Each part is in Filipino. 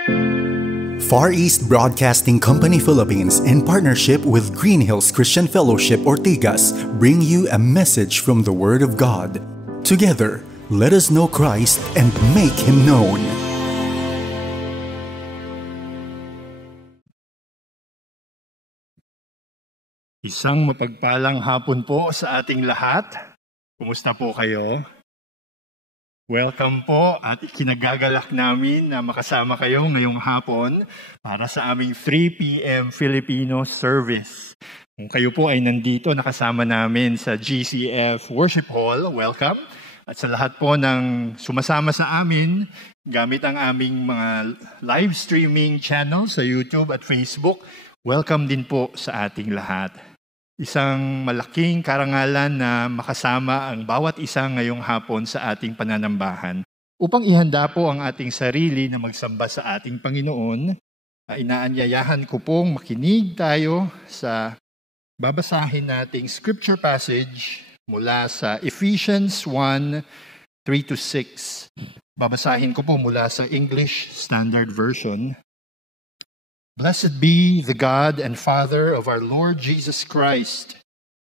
Far East Broadcasting Company Philippines, in partnership with Green Hills Christian Fellowship Ortigas, bring you a message from the Word of God. Together, let us know Christ and make Him known. Isang mapagpalang hapon po sa ating lahat. Kumusta po kayo? Welcome po at ikinagagalak namin na makasama kayo ngayong hapon para sa aming 3 p.m. Filipino service. Kung kayo po ay nandito nakasama namin sa GCF Worship Hall, welcome. At sa lahat po ng sumasama sa amin, gamit ang aming mga live streaming channel sa YouTube at Facebook, welcome din po sa ating lahat. Isang malaking karangalan na makasama ang bawat isa ngayong hapon sa ating pananambahan. Upang ihanda po ang ating sarili na magsamba sa ating Panginoon, inaanyayahan ko pong makinig tayo sa babasahin nating scripture passage mula sa Ephesians 1, 3-6. Babasahin ko po mula sa English Standard Version. Blessed be the God and Father of our Lord Jesus Christ,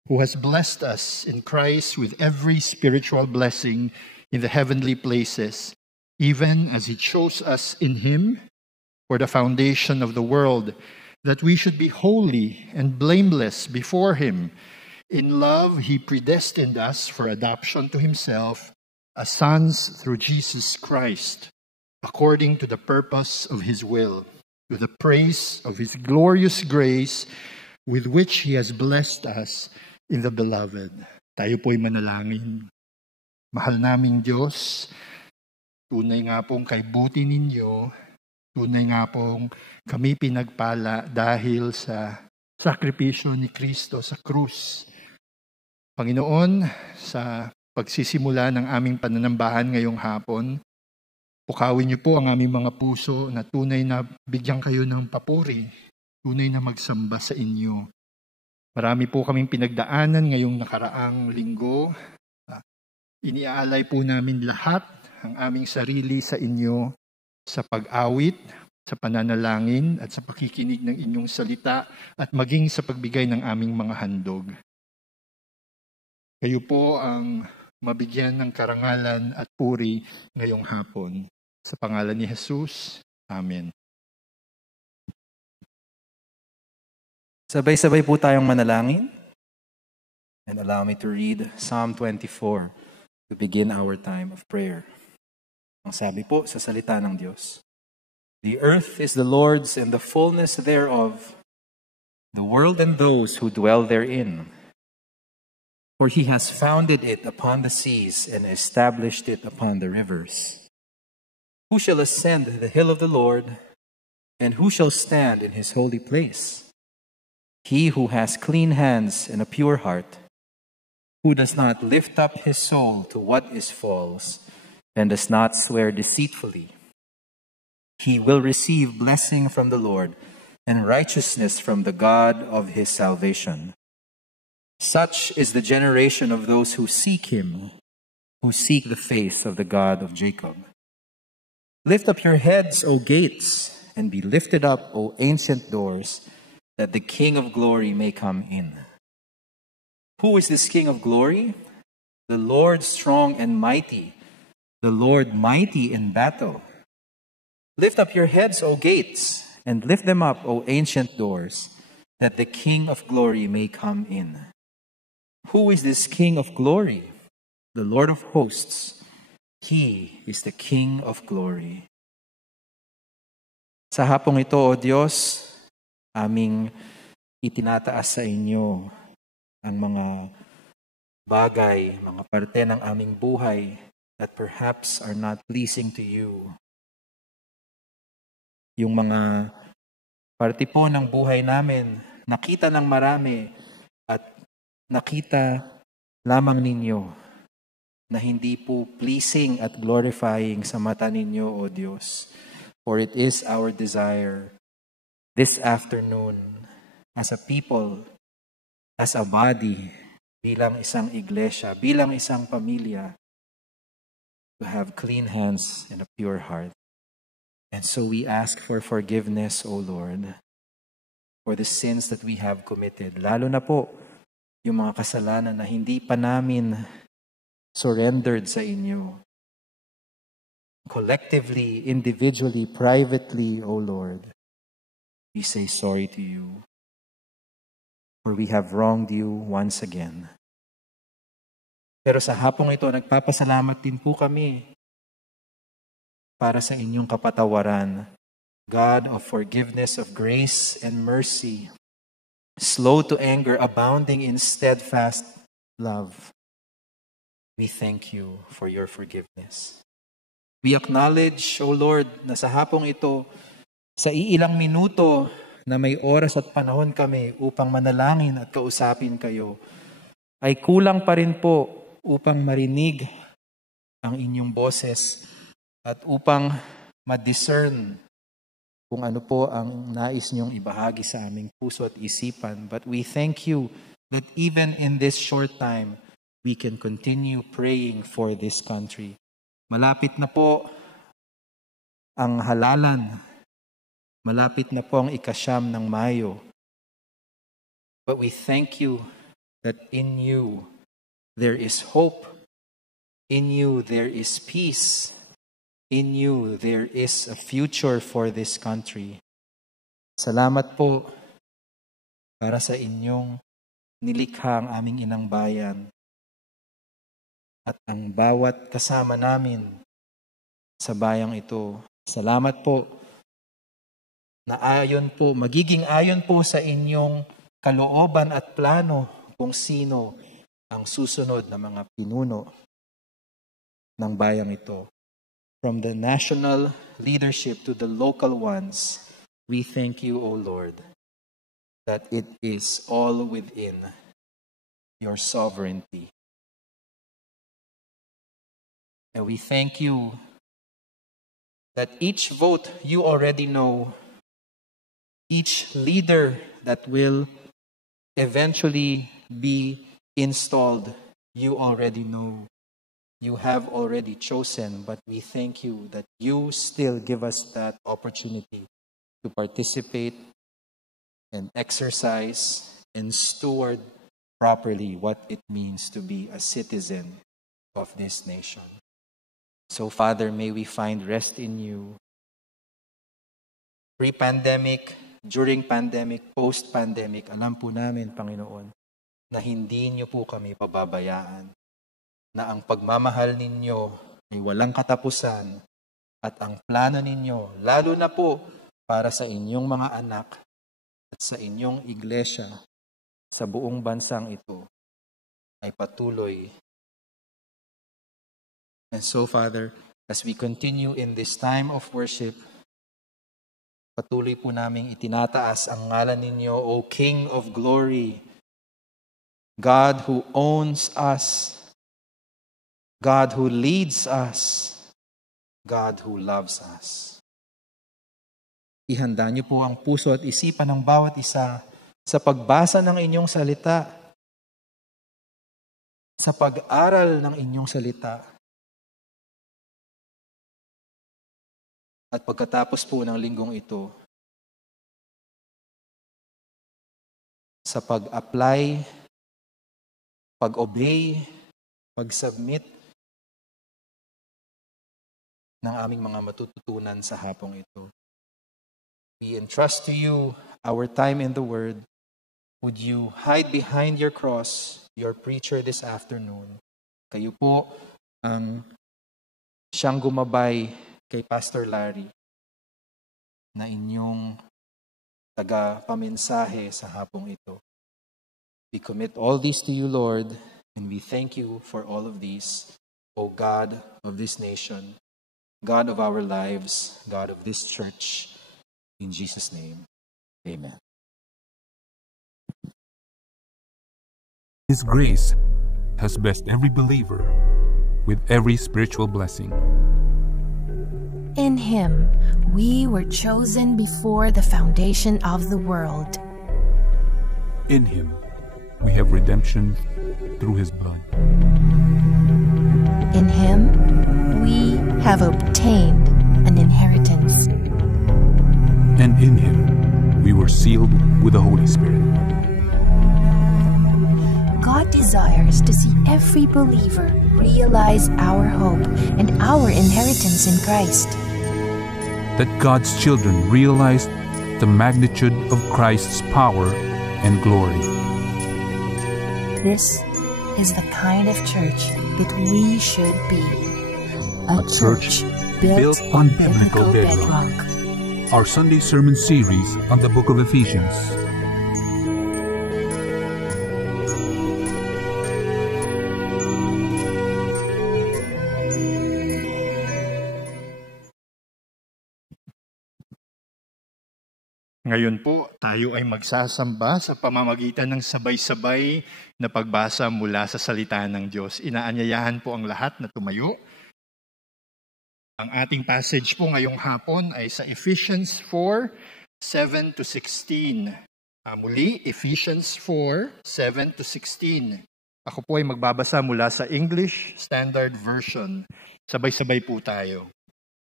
who has blessed us in Christ with every spiritual blessing in the heavenly places, even as He chose us in Him for the foundation of the world, that we should be holy and blameless before Him. In love, He predestined us for adoption to Himself as sons through Jesus Christ, according to the purpose of His will, to the praise of His glorious grace with which He has blessed us in the Beloved. Tayo po'y manalangin. Mahal naming Diyos, tunay nga pong kay buti ninyo, tunay nga pong kami pinagpala dahil sa sakripisyo ni Kristo sa krus. Panginoon, sa pagsisimula ng aming pananambahan ngayong hapon, pukawin niyo po ang aming mga puso na tunay na bigyan kayo ng papuri, tunay na magsamba sa inyo. Marami po kaming pinagdaanan ngayong nakaraang linggo. Iniaalay po namin lahat ang aming sarili sa inyo sa pag-awit, sa pananalangin at sa pakikinig ng inyong salita at maging sa pagbigay ng aming mga handog. Kayo po ang mabigyan ng karangalan at puri ngayong hapon. Sa pangalan ni Jesus, Amen. Sabay-sabay po tayong manalangin. And allow me to read Psalm 24 to begin our time of prayer. Ang sabi po sa salita ng Diyos, The earth is the Lord's and the fullness thereof, the world and those who dwell therein. For He has founded it upon the seas and established it upon the rivers. Who shall ascend the hill of the Lord, and who shall stand in His holy place? He who has clean hands and a pure heart, who does not lift up his soul to what is false, and does not swear deceitfully. He will receive blessing from the Lord, and righteousness from the God of his salvation. Such is the generation of those who seek Him, who seek the face of the God of Jacob. Lift up your heads, O gates, and be lifted up, O ancient doors, that the King of glory may come in. Who is this King of glory? The Lord strong and mighty, the Lord mighty in battle. Lift up your heads, O gates, and lift them up, O ancient doors, that the King of glory may come in. Who is this King of glory? The Lord of hosts. He is the King of glory. Sa hapong ito, O Diyos, aming itinataas sa inyo ang mga bagay, mga parte ng aming buhay that perhaps are not pleasing to you. Yung mga parte po ng buhay namin, nakita ng marami at nakita lamang ninyo na hindi po pleasing at glorifying sa mata ninyo, O Diyos. For it is our desire this afternoon as a people, as a body, bilang isang iglesia, bilang isang pamilya, to have clean hands and a pure heart. And so we ask for forgiveness, O Lord, for the sins that we have committed. Lalo na po yung mga kasalanan na hindi pa namin surrendered sa inyo. Collectively, individually, privately, O Lord, we say sorry to you, for we have wronged you once again. Pero sa hapong ito, nagpapasalamat din po kami para sa inyong kapatawaran, God of forgiveness, of grace and mercy, slow to anger, abounding in steadfast love. We thank you for your forgiveness. We acknowledge, O Lord, na sa hapong ito, sa iilang minuto na may oras at panahon kami upang manalangin at kausapin kayo, ay kulang pa rin po upang marinig ang inyong boses at upang ma-discern kung ano po ang nais niyong ibahagi sa aming puso at isipan. But we thank you that even in this short time, we can continue praying for this country. Malapit na po ang halalan. Malapit na po ang 9 ng Mayo. But we thank you that in you there is hope. In you there is peace. In you there is a future for this country. Salamat po para sa inyong nilikha ang aming inang bayan at ang bawat kasama namin sa bayang ito. Salamat po na magiging ayon po sa inyong kalooban at plano kung sino ang susunod na mga pinuno ng bayang ito. From the national leadership to the local ones, we thank you, O Lord, that it is all within your sovereignty. And we thank you that each vote you already know, each leader that will eventually be installed, you already know. You have already chosen, but we thank you that you still give us that opportunity to participate and exercise and steward properly what it means to be a citizen of this nation. So, Father, may we find rest in you. Pre-pandemic, during pandemic, post-pandemic, alam po namin, Panginoon, na hindi niyo po kami pababayaan, na ang pagmamahal ninyo ay walang katapusan at ang plano ninyo, lalo na po para sa inyong mga anak at sa inyong iglesia sa buong bansang ito, ay patuloy. And so, Father, as we continue in this time of worship, patuloy po naming itinataas ang ngalan ninyo, O King of Glory, God who owns us, God who leads us, God who loves us. Ihanda niyo po ang puso at isipan ng bawat isa sa pagbasa ng inyong salita, sa pag-aral ng inyong salita, at pagkatapos po ng linggong ito, sa pag-apply, pag-obey, pag-submit ng aming mga matututunan sa hapong ito. We entrust to you our time in the Word. Would you hide behind your cross, your preacher this afternoon? Kayo po ang siyang gumabay kay Pastor Larry na inyong taga-pamensahe sa hapong ito. We commit all these to you, Lord, and we thank you for all of these, O God of this nation, God of our lives, God of this church. In Jesus' name, amen. His grace has blessed every believer with every spiritual blessing. In Him, we were chosen before the foundation of the world. In Him, we have redemption through His blood. In Him, we have obtained an inheritance. sealed with the Holy Spirit. God desires to see every believer realize our hope and our inheritance in Christ. That God's children realize the magnitude of Christ's power and glory. This is the kind of church that we should be. A church built on biblical bedrock. Our Sunday sermon series on the book of Ephesians. Ngayon po, tayo ay magsasamba sa pamamagitan ng sabay-sabay na pagbasa mula sa salita ng Diyos. Inaanyayahan po ang lahat na tumayo. Ang ating passage po ngayong hapon ay sa Ephesians 4:7-16. Muli, Ephesians 4:7-16. Ako po ay magbabasa mula sa English Standard Version. Sabay-sabay po tayo.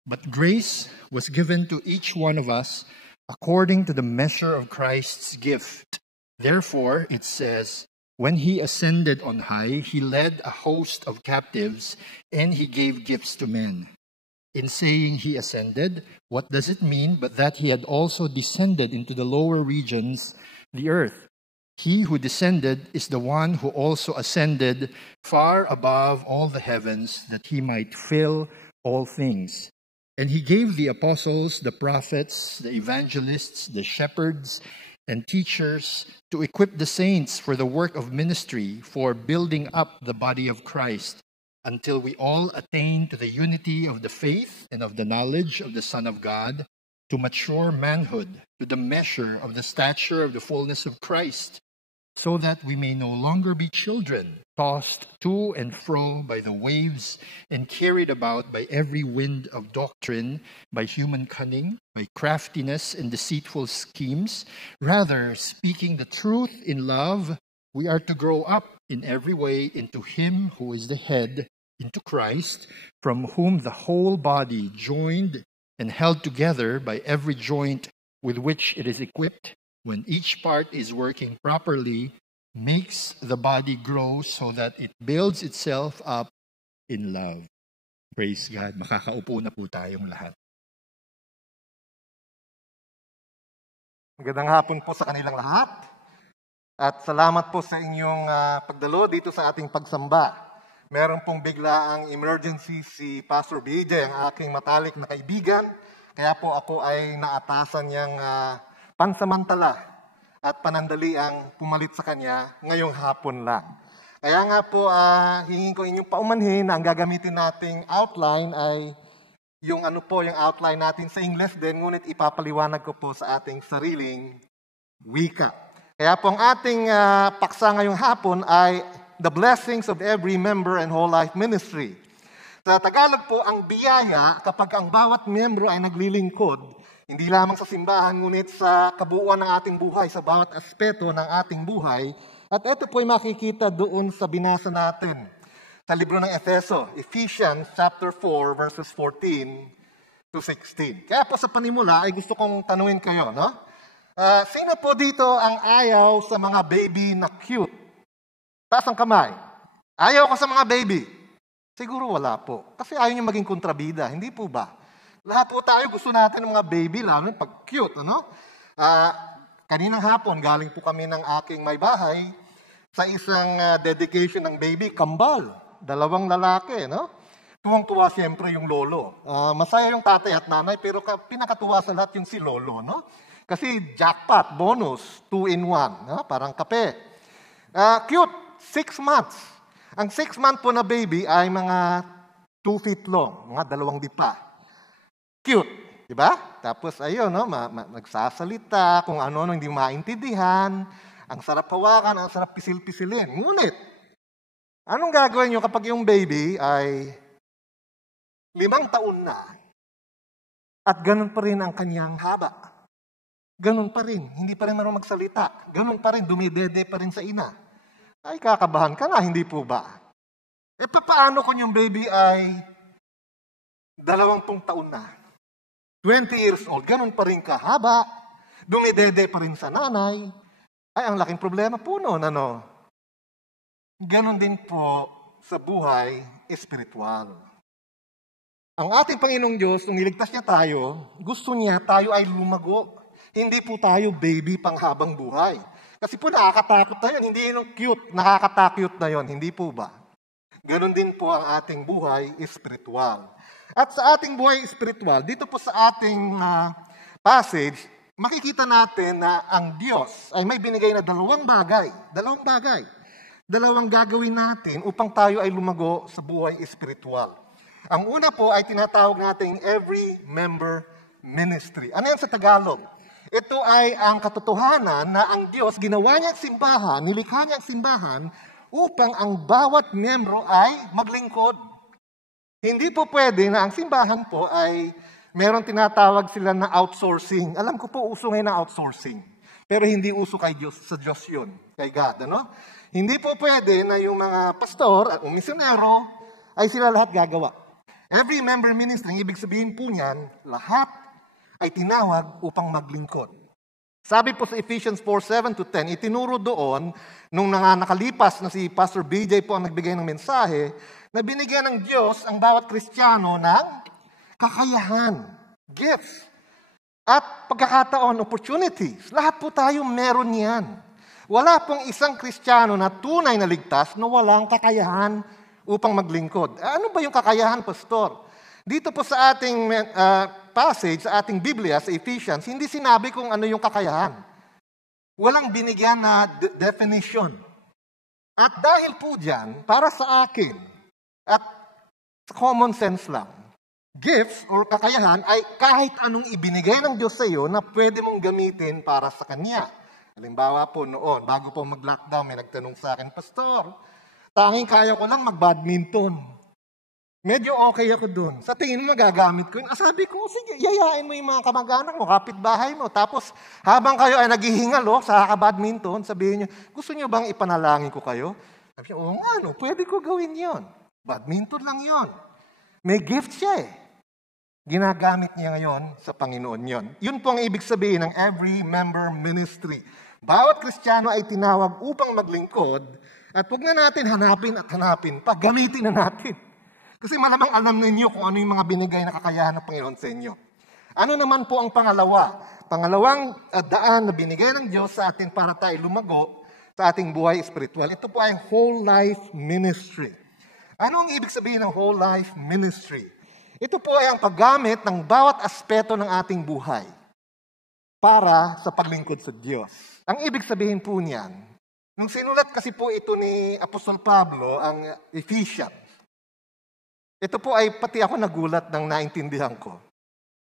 But grace was given to each one of us according to the measure of Christ's gift. Therefore, it says, when he ascended on high, he led a host of captives, and he gave gifts to men. In saying he ascended, what does it mean but that he had also descended into the lower regions, the earth? He who descended is the one who also ascended far above all the heavens, that he might fill all things. And he gave the apostles, the prophets, the evangelists, the shepherds, and teachers to equip the saints for the work of ministry, for building up the body of Christ, until we all attain to the unity of the faith and of the knowledge of the Son of God, to mature manhood, to the measure of the stature of the fullness of Christ, so that we may no longer be children, tossed to and fro by the waves and carried about by every wind of doctrine, by human cunning, by craftiness and deceitful schemes. Rather, speaking the truth in love, we are to grow up in every way into Him who is the head, into Christ, from whom the whole body, joined and held together by every joint with which it is equipped, when each part is working properly, makes the body grow so that it builds itself up in love. Praise God. Makakaupo na po tayong lahat. Magandang hapon po sa kanilang lahat. At salamat po sa inyong pagdalo dito sa ating pagsamba. Meron pong biglaang emergency si Pastor BJ, ang aking matalik na kaibigan. Kaya po ako ay naatasan niyang pansamantala at panandaliang pumalit sa kanya ngayong hapon lang. Kaya nga po, hingin ko inyong paumanhin na ang gagamitin nating outline ay yung yung outline natin sa English din, ngunit ipapaliwanag ko po sa ating sariling wika. Kaya po ang ating paksa ngayong hapon ay the blessings of every member and whole life ministry. Sa Tagalog po, ang biyaya kapag ang bawat membro ay naglilingkod, hindi lamang sa simbahan, ngunit sa kabuuan ng ating buhay, sa bawat aspeto ng ating buhay. At ito po ay makikita doon sa binasa natin sa libro ng Efeso, Ephesians chapter 4, verses 14-16. Kaya po sa panimula ay gusto kong tanungin kayo, no? Sino po dito ang ayaw sa mga baby na cute? Taas ang kamay. Ayaw ko sa mga baby. Siguro wala po. Kasi ayaw niyo maging kontrabida. Hindi po ba? Lahat po tayo gusto natin ng mga baby, lalo pag cute, ano? Kaninang hapon, galing po kami ng aking may bahay sa isang dedication ng baby, kambal. 2 lalaki, no? Tuwang-tuwa siyempre yung lolo. Masaya yung tatay at nanay, pero pinakatuwa sa lahat yung si lolo, no? Kasi jackpot, bonus, 2-in-1, no? Parang kape. Cute, 6 months. Ang 6-month po na baby ay mga 2 feet long, mga 2 dipa. Cute, di ba? Tapos ayun, no, nagsasalita, kung ano hindi maintindihan, ang sarap hawakan, ang sarap pisil-pisilin. Ngunit, anong gagawin nyo kapag yung baby ay 5 taon na at ganun pa rin ang kanyang haba? Ganun pa rin, hindi pa rin marunong magsalita. Ganun pa rin, dumidede pa rin sa ina. Ay, kakabahan ka na, hindi po ba? Paano kung yung baby ay 20 taon na? 20 years old, ganun pa rin kahaba, dumidede pa rin sa nanay, ay ang laking problema po noon, ano? Ganon din po sa buhay espiritual. Ang ating Panginoong Diyos, nung niligtas niya tayo, gusto niya tayo ay lumago. Hindi po tayo baby panghabang buhay. Kasi po nakakatakot na yun, hindi yun cute, nakakatakot na yun, hindi po ba? Ganon din po ang ating buhay espiritual. At sa ating buhay espiritual, dito po sa ating passage, makikita natin na ang Diyos ay may binigay na dalawang bagay. Dalawang gagawin natin upang tayo ay lumago sa buhay espiritual. Ang una po ay tinatawag natin every member ministry. Ano yan sa Tagalog? Ito ay ang katotohanan na ang Diyos ginawa niyang simbahan, nilikha niyang simbahan upang ang bawat miyembro ay maglingkod. Hindi po pwede na ang simbahan po ay meron tinatawag sila na outsourcing. Alam ko po, uso ngayon na outsourcing. Pero hindi uso kay Diyos, sa Diyos yun, kay God, ano? Hindi po pwede na yung mga pastor at misyonero ay sila lahat gagawa. Every member ministry, ibig sabihin po niyan, lahat ay tinawag upang maglingkod. Sabi po sa Ephesians 4:7-10, itinuro doon, nung nakalipas na si Pastor BJ po ang nagbigay ng mensahe, na binigyan ng Diyos ang bawat Kristiyano ng kakayahan, gifts, at pagkakataon, opportunities. Lahat po tayo meron yan. Wala pong isang Kristiyano na tunay na ligtas na walang kakayahan upang maglingkod. Ano ba yung kakayahan, Pastor? Dito po sa ating passage, sa ating Biblia, sa Ephesians, hindi sinabi kung ano yung kakayahan. Walang binigyan na definition. At dahil po dyan, para sa akin, at common sense lang, gifts or kakayahan ay kahit anong ibinigay ng Diyos sa iyo na pwede mong gamitin para sa Kanya. Halimbawa po noon, bago po mag-lockdown, may nagtanong sa akin, Pastor, tanging kaya ko lang mag-badminton. Medyo okay ako dun. Sa tingin mo, magagamit ko yun. Sabi ko, sige, yayain mo yung mga kamag-anak mo, kapitbahay mo. Tapos, habang kayo ay naghihingalo sa badminton, sabihin niyo, gusto niyo bang ipanalangin ko kayo? Sabi niyo, oo nga, no, pwede ko gawin yon. Badminton lang yon. May gift siya eh. Ginagamit niya ngayon sa Panginoon yon. Yun po ang ibig sabihin ng every member ministry. Bawat Kristiyano ay tinawag upang maglingkod at huwag na natin hanapin pa, gamitin na natin. Kasi malamang alam ninyo kung ano yung mga binigay na kakayahan ng Panginoon sa inyo. Ano naman po ang pangalawa? Pangalawang daan na binigay ng Diyos sa atin para tayo lumago sa ating buhay espiritual. Ito po ay whole life ministry. Ano ang ibig sabihin ng whole life ministry? Ito po ay ang paggamit ng bawat aspeto ng ating buhay para sa paglingkod sa Diyos. Ang ibig sabihin po niyan, nung sinulat kasi po ito ni Apostol Pablo, ang Ephesians, ito po ay pati ako nagulat ng naintindihan ko.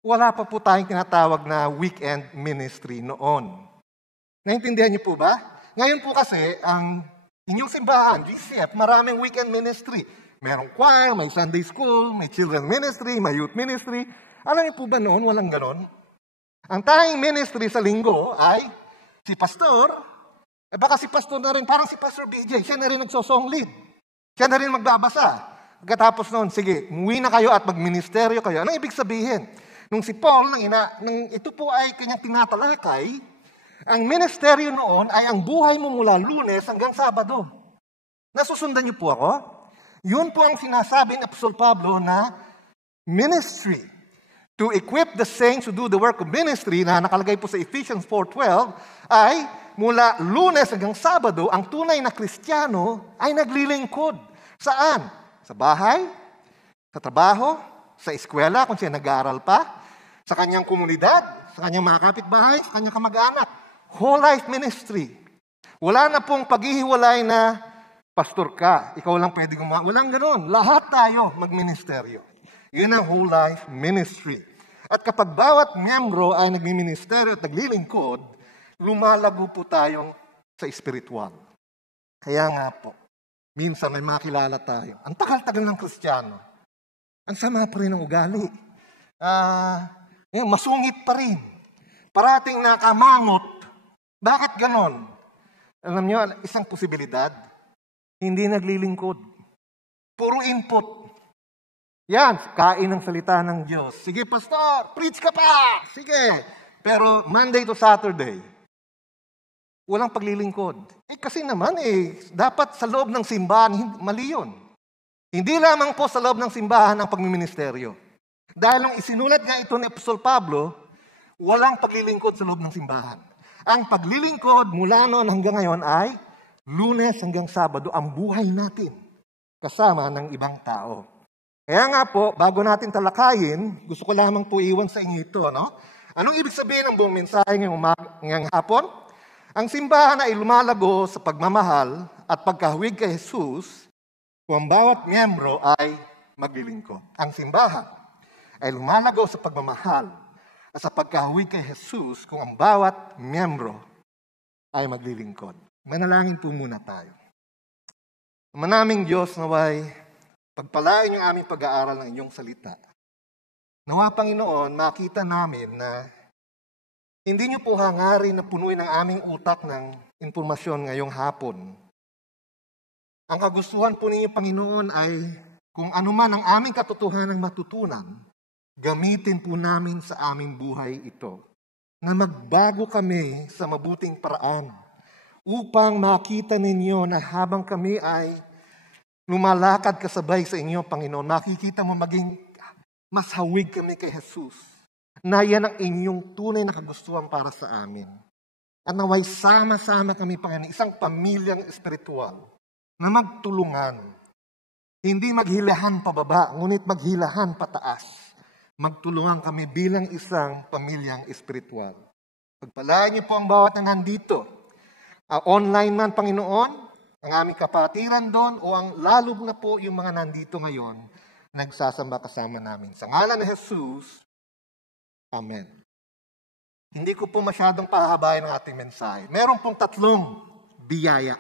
Wala pa po tayong tinatawag na weekend ministry noon. Naintindihan niyo po ba? Ngayon po kasi, ang inyong simbahan, GCF, maraming weekend ministry. Merong choir, may Sunday school, may children ministry, may youth ministry. Alam niyo po ba noon, walang ganon? Ang tanging ministry sa linggo ay si pastor, baka si pastor na rin, parang si Pastor BJ, siya na rin nagsosong lead. Siya na rin magbabasa. Pagkatapos noon, sige, umuwi na kayo at magministeryo kayo. Anong ibig sabihin? Nung si Paul, ito po ay kanyang tinatalakay, ang ministeryo noon ay ang buhay mo mula Lunes hanggang Sabado. Nasusundan niyo po ako? Yun po ang sinasabi ni Apostol Pablo na ministry. To equip the saints to do the work of ministry na nakalagay po sa Ephesians 4:12 ay mula Lunes hanggang Sabado, ang tunay na Kristiyano ay naglilingkod. Saan? Sa bahay, sa trabaho, sa eskwela kung siya nag-aaral pa, sa kanyang komunidad, sa kanyang mga kapitbahay, sa kanyang kamag-anak. Whole life ministry. Wala na pong paghihiwalay na pastor ka, ikaw lang pwede gumawa. Walang ganoon. Lahat tayo magministeryo. Yun ang whole life ministry. At kapag bawat miyembro ay nagmiministeryo at naglilingkod, lumalago po tayong sa espiritual. Kaya nga po, minsan may makilala tayo. Ang tagal-tagal ng Kristiyano. Ang sama pa rin ng ugali. Masungit pa rin. Parating nakamangot. Bakit ganon? Alam niyo, isang posibilidad, hindi naglilingkod. Puro input. Yan, kain ng salita ng Diyos. Sige, pastor, preach ka pa! Sige. Pero Monday to Saturday, walang paglilingkod. Kasi naman dapat sa loob ng simbahan, mali yun. Hindi lamang po sa loob ng simbahan ang pagmiministeryo. Dahil ang isinulat nga ito ni Apostol Pablo, walang paglilingkod sa loob ng simbahan. Ang paglilingkod mula noon hanggang ngayon ay Lunes hanggang Sabado, ang buhay natin kasama ng ibang tao. Kaya nga po, bago natin talakayin, gusto ko lamang po iwan sa inyo ito, no? Anong ibig sabihin ng buong mensahe ngayong hapon? Ang simbahan ay lumalago sa pagmamahal at pagkahawig kay Jesus kung ang bawat miyembro ay maglilingkod. Ang simbahan ay lumalago sa pagmamahal at sa pagkahawig kay Jesus kung ang bawat miyembro ay maglilingkod. Manalangin po muna tayo. Manaming Diyos, naway pagpalain yung aming pag-aaral ng inyong salita. Nawa, Panginoon, makita namin na hindi niyo po hangarin na punuin ang aming utak ng impormasyon ngayong hapon. Ang kagustuhan po ninyo, Panginoon, ay kung ano man ang aming katotohanan matutunan, gamitin po namin sa aming buhay ito. Na magbago kami sa mabuting paraan upang makita ninyo na habang kami ay lumalakad kasabay sa inyo, Panginoon, makikita mo maging mas hawig kami kay Jesus, na yan ang inyong tunay na kagustuhan para sa amin. At naway sama-sama kami, Panginoon, isang pamilyang espiritual na magtulungan. Hindi maghilahan pababa, ngunit maghilahan pataas. Magtulungan kami bilang isang pamilyang espiritual. Pagpalain niyo po ang bawat na nandito. Online man, Panginoon, ang aming kapatiran doon, o ang lalo na po yung mga nandito ngayon, nagsasamba kasama namin. Sa ngalan ni Jesus, Amen. Hindi ko po masyadong pahabayin ang ating mensahe. Meron pong 3 biyaya.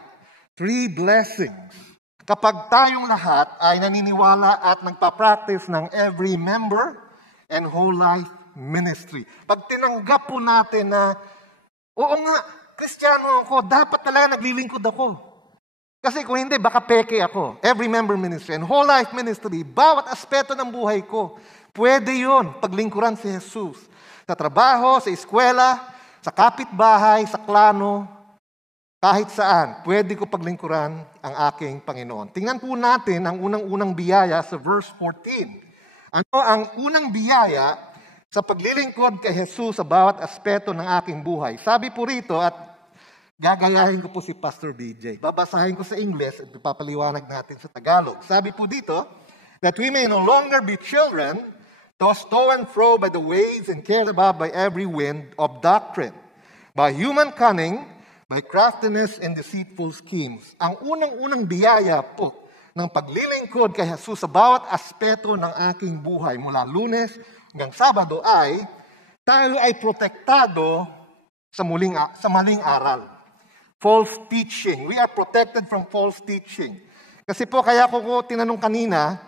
3 blessings. Kapag tayong lahat ay naniniwala at nagpa-practice ng every member and whole life ministry. Pag tinanggap po natin na, oo nga, Kristiyano ako, dapat talaga naglilingkod ako. Kasi kung hindi, baka peke ako. Every member ministry and whole life ministry, bawat aspeto ng buhay ko, pwede yun, paglingkuran si Jesus. Sa trabaho, sa eskwela, sa kapitbahay, sa klano, kahit saan, pwede ko paglingkuran ang aking Panginoon. Tingnan po natin ang unang-unang biyaya sa verse 14. Ano ang unang biyaya sa paglilingkod kay Jesus sa bawat aspeto ng aking buhay? Sabi po rito, at gagayahin ko po si Pastor BJ. Babasahin ko sa English at ipapaliwanag natin sa Tagalog. Sabi po dito, that we may no longer be children, tossed to and fro by the waves and carried about by every wind of doctrine, by human cunning, by craftiness and deceitful schemes. Ang unang-unang biyaya po ng paglilingkod kay Jesus sa bawat aspeto ng aking buhay mula Lunes hanggang Sabado ay tayo ay protektado sa maling aral. False teaching. We are protected from false teaching. Kasi po, kaya ko tinanong kanina,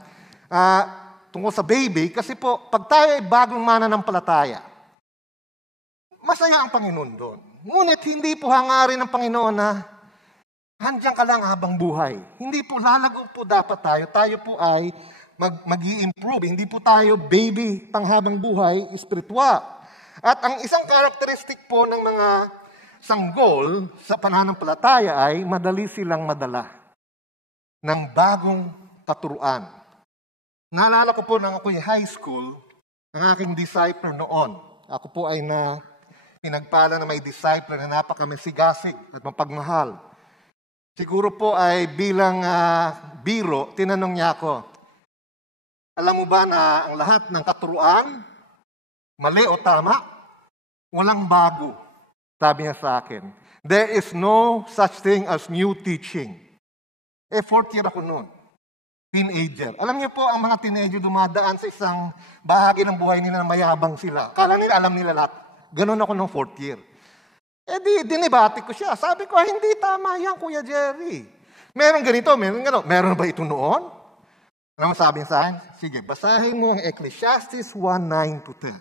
tungkol sa baby, kasi po, pag tayo ay bagong mananampalataya, masaya ang Panginoon doon. Ngunit hindi po hangarin ng Panginoon na handyan ka lang habang buhay. Hindi po lalago po dapat tayo. Tayo po ay mag-i-improve. Hindi po tayo baby panghabang buhay, espiritual. At ang isang karakteristik po ng mga sanggol sa pananampalataya ay madali silang madala ng bagong katuruan. Naalala ko po nang ako'y high school, ang aking disciple noon. Ako po ay pinagpala na may disciple na napakamasigasig at mapagmahal. Siguro po ay bilang biro, tinanong niya ako, alam mo ba na ang lahat ng katuruan, mali o tama, walang bago? Sabi niya sa akin, there is no such thing as new teaching. 4th year ako noon. Teenager. Alam niyo po, ang mga teenager dumadaan sa isang bahagi ng buhay nila na mayabang sila. Kala nila, alam nila lahat. Ganon ako noong 4th year. Dinibati ko siya. Sabi ko, hindi tama yan, Kuya Jerry. Meron ganito, meron gano'n. Meron ba ito noon? Alam mo sabi niya sa akin? Sige, basahin mo ang Ecclesiastes 1:9-10.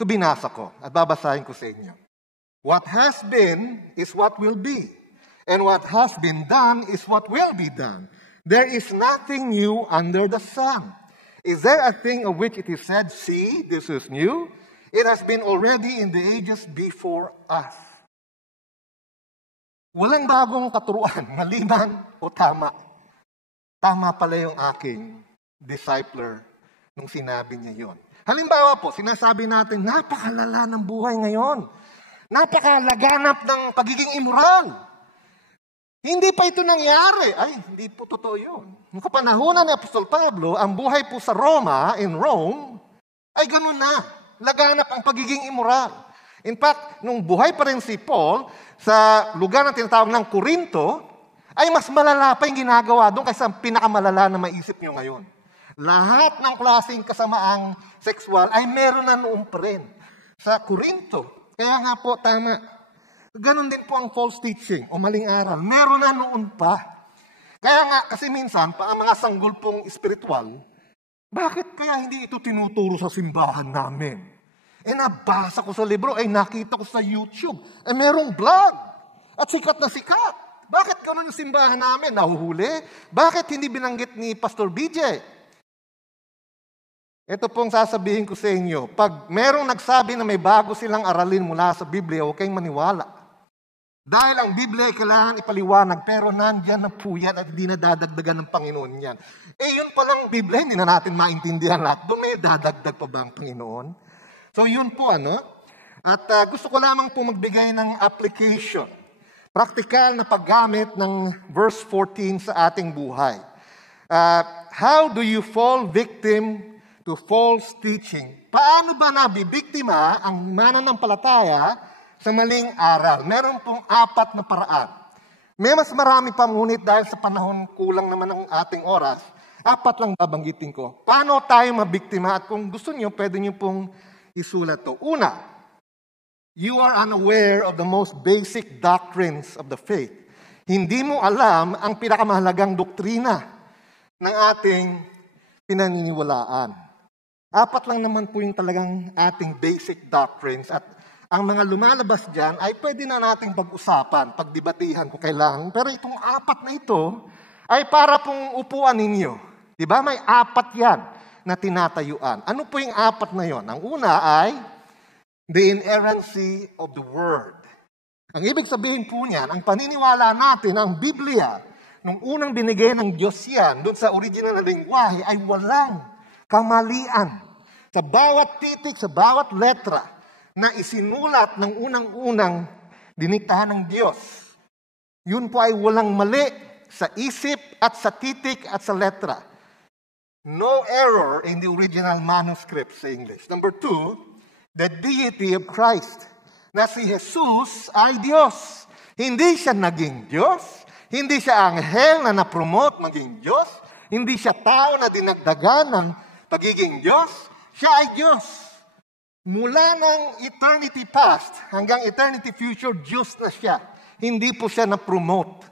So binasa ko at babasahin ko sa inyo. What has been is what will be. And what has been done is what will be done. There is nothing new under the sun. Is there a thing of which it is said, see, this is new? It has been already in the ages before us. Walang bagong katuruan, maliban o tama. Tama pala yung aking discipler nung sinabi niya yon. Halimbawa po, sinasabi natin, napakalala ng buhay ngayon. Napakalaganap ng pagiging immoral. Hindi pa ito nangyari. Ay, hindi po totoo yun. Noong kapanahunan ni Apostol Pablo, ang buhay po sa Roma, in Rome, ay ganun na. Laganap ang pagiging immoral. In fact, nung buhay pa rin si Paul, sa lugar na tinatawag ng Corinto, ay mas malala pa yung ginagawa doon kaysa ang pinakamalala na maisip nyo ngayon. Lahat ng klaseng kasamaang sexual ay meron na noon pa rin sa Corinto. Kaya nga po, tama. Ganon din po ang false teaching o maling aral. Meron na noon pa. Kaya nga, kasi minsan, pa ang mga sanggol pong espiritual, bakit kaya hindi ito tinuturo sa simbahan namin? Nabasa ko sa libro, nakita ko sa YouTube, merong vlog. At sikat na sikat. Bakit gano'n yung simbahan namin? Nahuhuli? Bakit hindi binanggit ni Pastor BJ? Ito pong sasabihin ko sa inyo, pag merong nagsabi na may bago silang aralin mula sa Biblia, huwag kayong maniwala. Dahil ang Biblia ay kailangan ipaliwanag, pero nandyan na po yan at hindi na dadagdagan ng Panginoon yan. Yun palang Biblia, hindi na natin maintindihan lahat. Doon may dadagdag pa ba ang Panginoon? So yun po, At gusto ko lamang po magbigay ng application. Praktikal na paggamit ng verse 14 sa ating buhay. How do you fall victim to false teaching? Paano ba nabibiktima ang mananampalataya sa maling aral? Meron pong 4 na paraan. May mas marami pa, ngunit dahil sa panahon kulang naman ng ating oras, 4 lang babanggitin ko. Paano tayo mabiktima? At kung gusto niyo, pwede niyo pong isulat to. Una, you are unaware of the most basic doctrines of the faith. Hindi mo alam ang pinakamahalagang doktrina ng ating pinaniniwalaan. 4 lang naman po yung talagang ating basic doctrines. At ang mga lumalabas dyan ay pwede na nating pag-usapan, pagdebatihan kung kailangan. Pero itong 4 na ito ay para pong upuan ninyo. Diba? May 4 yan na tinatayuan. Ano po yung 4 na yon? Ang una ay the inerrancy of the Word. Ang ibig sabihin po niyan, ang paniniwala natin, ang Biblia, nung unang binigay ng Diyos yan, doon sa original na lingwahe, ay walang kamalian. Sa bawat titik, sa bawat letra, na isinulat ng unang-unang diniktahan ng Diyos. Yun po ay walang mali sa isip at sa titik at sa letra. No error in the original manuscript sa English. Number 2, the deity of Christ. Na si Jesus ay Diyos. Hindi siya naging Diyos. Hindi siya anghel na na-promote maging Diyos. Hindi siya tao na dinagdagan ng pagiging Diyos. Siya ay Diyos. Mula ng eternity past hanggang eternity future, Diyos na siya. Hindi po siya na-promote.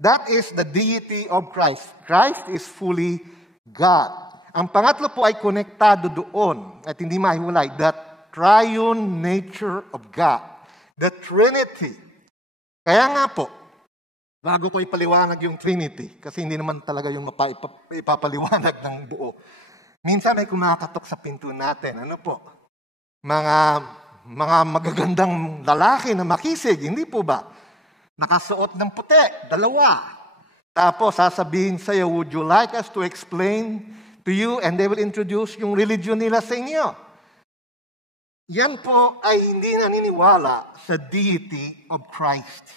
That is the deity of Christ. Christ is fully God. Ang pangatlo po ay konektado doon at hindi mahiwalay. The triune nature of God. The Trinity. Kaya nga po, bago ko ipaliwanag yung Trinity, kasi hindi naman talaga yung ipapaliwanag ng buo. Minsan may kumakatok sa pinto natin. Ano po? Mga magagandang lalaki na makisig, hindi po ba? Nakasuot ng puti, 2. Tapos sasabihin sa'yo, would you like us to explain to you? And they will introduce yung religion nila sa inyo. Yan po ay hindi naniniwala sa deity of Christ.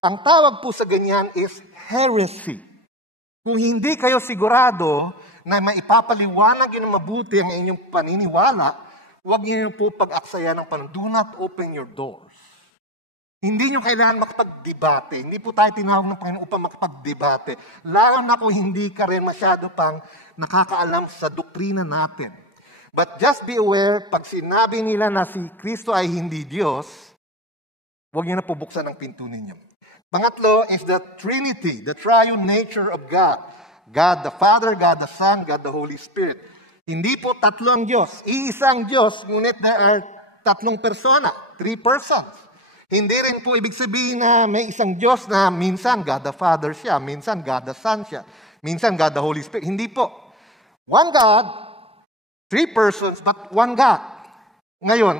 Ang tawag po sa ganyan is heresy. Kung hindi kayo sigurado na maipapaliwanag yun na mabuti ang inyong paniniwala, huwag niyo po pag-aksaya ng panahon. Do not open your doors. Hindi nyo kailangan makapag-debate. Hindi po tayo tinawag ng Panginoon upang makapag-debate. Lalo na kung hindi ka rin masyado pang nakakaalam sa doktrina natin. But just be aware, pag sinabi nila na si Kristo ay hindi Diyos, huwag nyo na pubuksan ang pinto ninyo. Pangatlo is the Trinity, the triune nature of God. God the Father, God the Son, God the Holy Spirit. Hindi po 3 ang Diyos. Iisang Diyos, ngunit there are 3 persona, 3 persons. Hindi rin po ibig sabihin na may isang Diyos na minsan God the Father siya, minsan God the Son siya, minsan God the Holy Spirit. Hindi po. One God, 3 persons, but one God. Ngayon,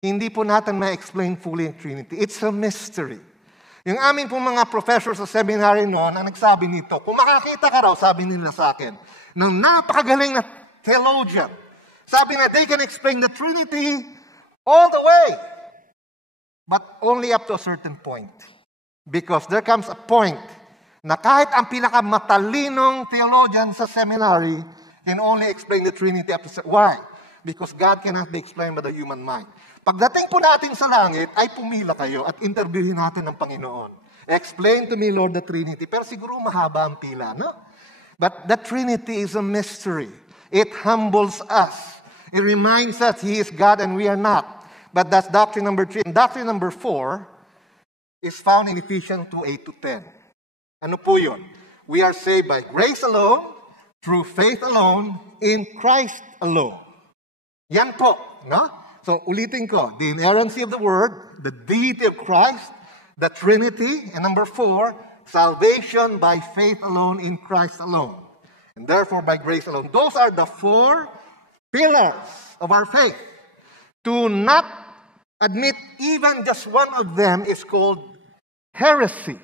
hindi po natin ma-explain fully ang Trinity. It's a mystery. Yung amin pong mga professors sa seminary noon, ang nagsabi nito, kung makakita ka raw, sabi nila sa akin, ng napakagaling na theologian, sabi na they can explain the Trinity all the way, but only up to a certain point. Because there comes a point na kahit ang pinakamatalinong theologian sa seminary can only explain the Trinity up to why? Because God cannot be explained by the human mind. Pagdating po natin sa langit, ay pumila kayo at interviewin natin ng Panginoon. Explain to me, Lord, the Trinity. Pero siguro mahaba ang pila, no? But the Trinity is a mystery. It humbles us. It reminds us He is God and we are not. But that's doctrine number 3. And doctrine number 4 is found in Ephesians 2:8-10. Ano po yun? We are saved by grace alone, through faith alone, in Christ alone. Yan po, no? So, ulitin ko, the inerrancy of the Word, the deity of Christ, the Trinity, and number 4, salvation by faith alone in Christ alone. And therefore, by grace alone. Those are the 4 pillars of our faith. To not admit even just one of them is called heresy.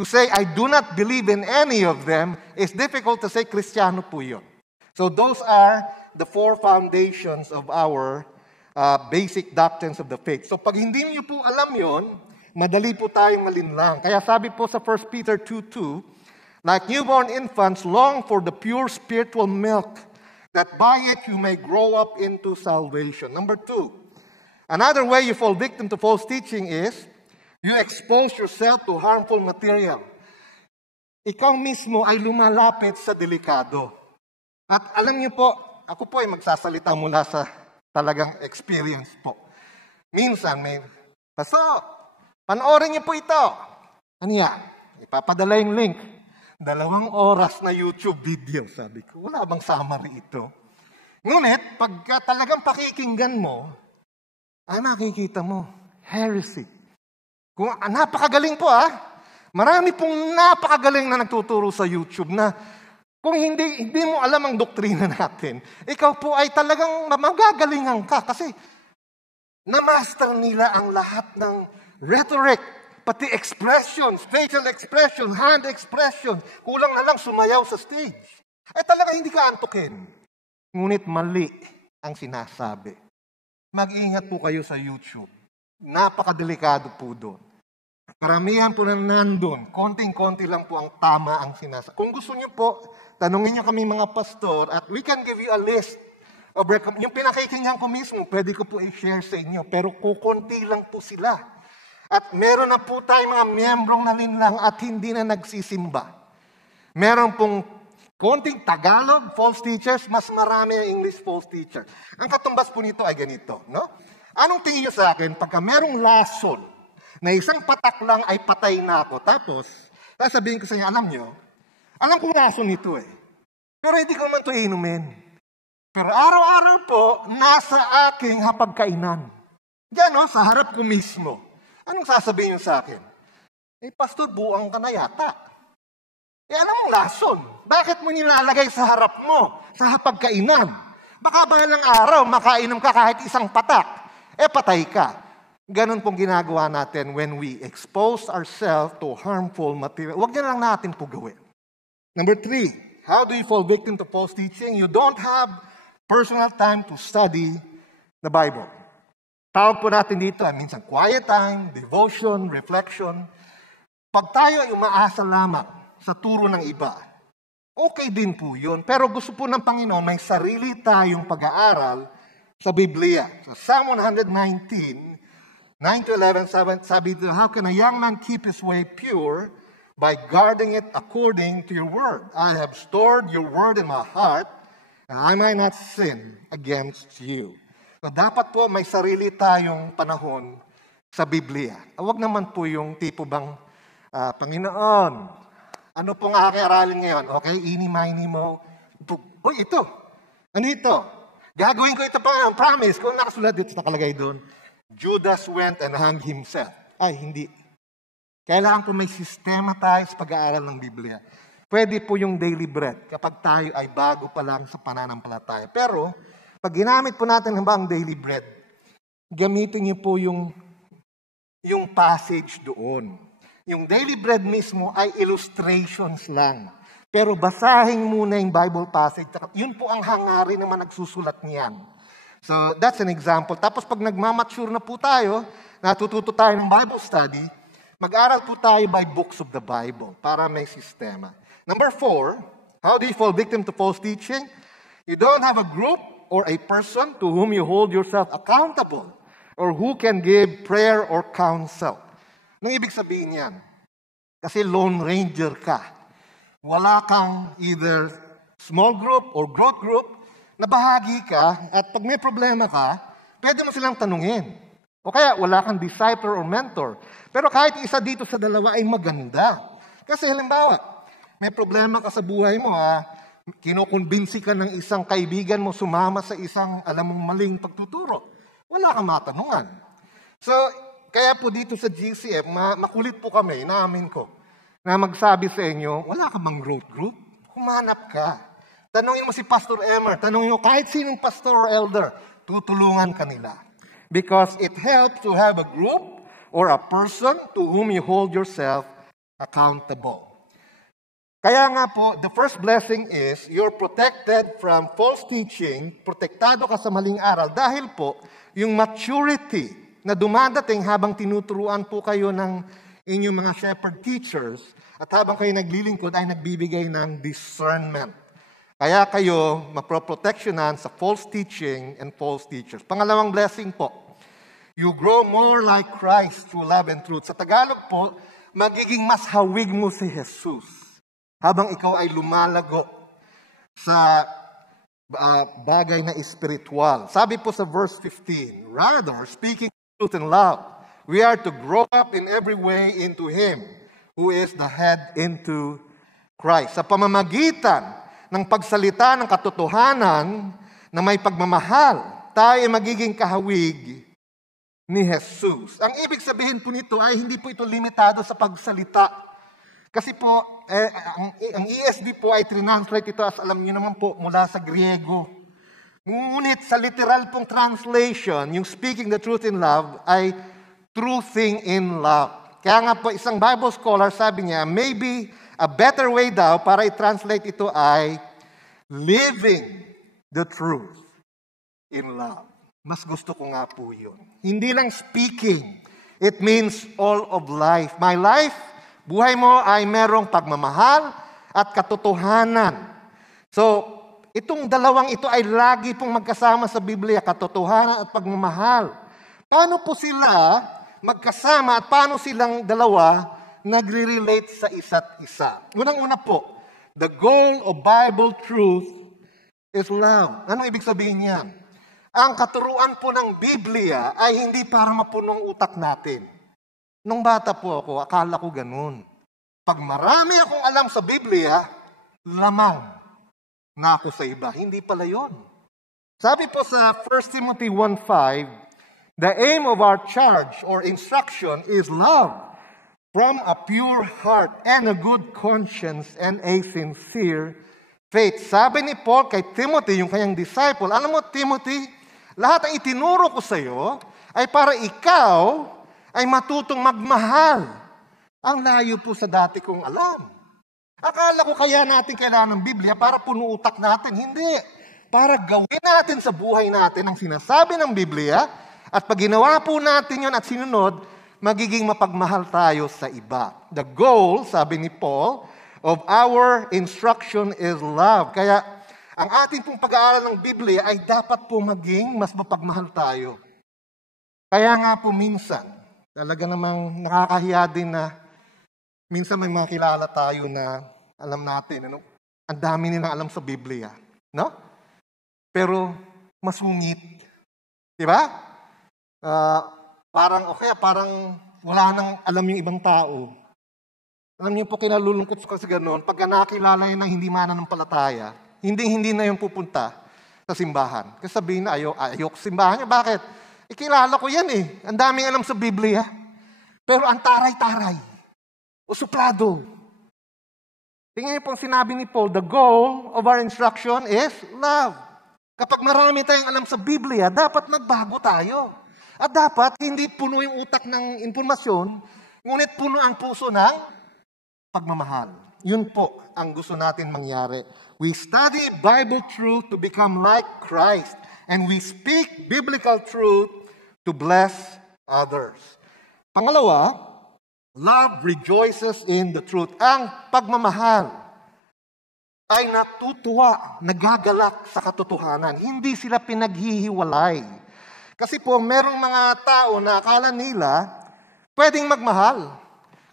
To say, I do not believe in any of them is difficult to say, Kristiyano po yun. So those are the 4 foundations of our basic doctrines of the faith. So pag hindi niyo po alam yon, madali po tayong malinlang. Kaya sabi po sa 1 Peter 2:2, like newborn infants, long for the pure spiritual milk, that by it you may grow up into salvation. Number 2, another way you fall victim to false teaching is, you expose yourself to harmful material. Ikaw mismo ay lumalapit sa delikado. At alam niyo po, ako po ay magsasalita mula sa talagang experience po. Minsan may, panoorin niyo po ito. Ano yan? Ipapadala yung link. 2 oras na YouTube video, sabi ko. Wala bang summary ito? Ngunit, pagka talagang pakikinggan mo, ay makikita mo, heresy. Kung napakagaling po marami pong napakagaling na nagtuturo sa YouTube na kung hindi mo alam ang doktrina natin, ikaw po ay talagang magagalingan ka kasi na-master nila ang lahat ng rhetoric, pati expressions, facial expression, hand expression. Kulang na lang sumayaw sa stage. Talaga hindi ka antukin. Ngunit mali ang sinasabi. Mag-ingat po kayo sa YouTube. Napakadelikado po doon. Karamihan po na nandun, konting-konti lang po ang tama ang sinasabi. Kung gusto niyo po, tanungin niyo kami mga pastor at we can give you a list of yung pinakikinggan ko mismo, pwede ko po i-share sa inyo, pero kukunti lang po sila. At meron na po tayong mga miyembrong nalinlang at hindi na nagsisimba. Meron pong konting Tagalog, false teachers, mas marami ang English false teachers. Ang katumbas po nito ay ganito, no? Anong tingin niyo sa akin, pagka merong lason, na isang patak lang ay patay na ako. Tapos, sasabihin ko sa inyo, alam kong lason nito pero hindi ko naman ito inumin. Pero araw-araw po, nasa aking hapagkainan. Diyan, sa harap ko mismo. Anong sasabihin niyo sa akin? Pastor, buang ka na yata. Alam mong lason. Bakit mo nilalagay sa harap mo, sa hapagkainan? Baka balang araw, makainom ka kahit isang patak. Patay ka. Ganon pong ginagawa natin when we expose ourselves to harmful material. Huwag na lang natin po gawin. Number 3, how do you fall victim to false teaching? You don't have personal time to study the Bible. Tawag po natin dito, minsan quiet time, devotion, reflection. Pag tayo ay umaasa lamang sa turo ng iba, okay din po yun. Pero gusto po ng Panginoon, may sarili tayong pag-aaral sa Biblia. So Psalm 119, 9-11, sabi dito, how can a young man keep his way pure? By guarding it according to your word. I have stored your word in my heart, that I might not sin against you. So dapat po may sarili tayong panahon sa Biblia. Huwag naman po yung tipo bang, Panginoon, ano pong aking aralin ngayon? Okay, ini-mini mo. Uy, ito. Ano ito? Gagawin ko ito pa, promise. Kung nakasulat dito, nakalagay doon, Judas went and hung himself. Ay, hindi. Kailangan po may sistema tayo sa pag-aaral ng Biblia. Pwede po yung daily bread kapag tayo ay bago pa lang sa pananampalataya. Pero, Pag ginamit po natin ang daily bread, gamitin niyo po yung passage doon. Yung daily bread mismo ay illustrations lang. Pero basahin muna yung Bible passage. Yun po ang hangarin naman nagsusulat niyan. So, that's an example. Tapos pag nagmamature na po tayo, natututo tayo ng Bible study, mag-aral po tayo by books of the Bible para may sistema. Number 4, how do you fall victim to false teaching? You don't have a group or a person to whom you hold yourself accountable or who can give prayer or counsel. Anong ibig sabihin yan? Kasi lone ranger ka. Wala kang either small group or growth group na bahagi ka at pag may problema ka, pwede mo silang tanungin. O kaya wala kang disciple or mentor. Pero kahit isa dito sa dalawa ay maganda. Kasi halimbawa, may problema ka sa buhay mo, kinukumbinsi ka ng isang kaibigan mo sumama sa isang alam mong maling pagtuturo. Wala kang matanungan. So, kaya po dito sa GCF, makulit po kami, naamin ko, na magsabi sa inyo, wala ka bang growth group? Humanap ka. Tanungin mo si Pastor Emer, tanungin mo kahit sinong pastor or elder, tutulungan ka nila. Because it helps to have a group or a person to whom you hold yourself accountable. Kaya nga po, the first blessing is you're protected from false teaching, protektado ka sa maling aral dahil po yung maturity na dumadating habang tinuturuan po kayo ng inyong mga shepherd teachers at habang kayo naglilingkod ay nagbibigay ng discernment. Kaya kayo maproprotectionan sa false teaching and false teachers. Pangalawang blessing po, you grow more like Christ through love and truth. Sa Tagalog po, magiging mas hawig mo si Jesus habang ikaw ay lumalago sa bagay na espiritual. Sabi po sa verse 15, rather, speaking truth and love, we are to grow up in every way into Him who is the head, into Christ. Sa pamamagitan ng pagsalita ng katotohanan na may pagmamahal, tayo ay magiging kahawig ni Jesus. Ang ibig sabihin po nito ay hindi po ito limitado sa pagsalita. Kasi po, ang ESV po ay translate ito as alam niyo naman po mula sa Griego. Ngunit sa literal pong translation, yung speaking the truth in love ay truthing in love. Kaya nga po isang Bible scholar sabi niya, maybe a better way daw para i-translate ito ay living the truth in love. Mas gusto ko nga po yun. Hindi lang speaking. It means all of life. My life, buhay mo ay merong pagmamahal at katotohanan. So, itong dalawang ito ay lagi pong magkasama sa Biblia, katotohanan at pagmamahal. Paano po sila magkasama at paano silang dalawa nagre-relate sa isa't isa? Unang-una po, the goal of Bible truth is love. Anong ibig sabihin niyan? Ang katuruan po ng Biblia ay hindi para mapunong utak natin. Nung bata po ako, akala ko ganun. Pag marami akong alam sa Biblia, lamang na ako sa iba. Hindi pala yun. Sabi po sa 1 Timothy 1:5, the aim of our charge or instruction is love from a pure heart and a good conscience and a sincere faith. Sabi ni Paul kay Timothy, yung kanyang disciple, alam mo Timothy, lahat ang itinuro ko sa iyo ay para ikaw ay matutong magmahal. Ang layo po sa dati kong alam. Akala ko kaya natin kailangan ng Biblia para puno utak natin. Hindi. Para gawin natin sa buhay natin ang sinasabi ng Biblia at pag ginawa po natin yun at sinunod, magiging mapagmahal tayo sa iba. The goal, sabi ni Paul, of our instruction is love. Kaya ang ating pong pag-aaral ng Biblia ay dapat po maging mas mapagmahal tayo. Kaya nga po minsan, talaga namang nakakahiya din na minsan may makilala tayo na alam natin, ang dami nilang alam sa Biblia. No? Pero masungit. Diba? Parang wala nang alam yung ibang tao. Alam niyo po, kinalulungkot ko sa gano'n, pagka nakilala yun ng hindi mananampalataya, hindi na yung pupunta sa simbahan. Kasi sabihin na, ayok simbahan niya. Bakit? Kilala ko yan eh. Ang daming alam sa Biblia. Pero ang taray-taray. O suplado. Tingnan niyo pong sinabi ni Paul, the goal of our instruction is love. Kapag marami tayong alam sa Biblia, dapat magbago tayo. At dapat hindi puno yung utak ng impormasyon, ngunit puno ang puso ng pagmamahal. Yun po ang gusto natin mangyari. We study Bible truth to become like Christ, and we speak biblical truth to bless others. Pangalawa, love rejoices in the truth. Ang pagmamahal ay natutuwa, nagagalak sa katotohanan. Hindi sila pinaghihiwalay. Kasi po, merong mga tao na akala nila pwedeng magmahal.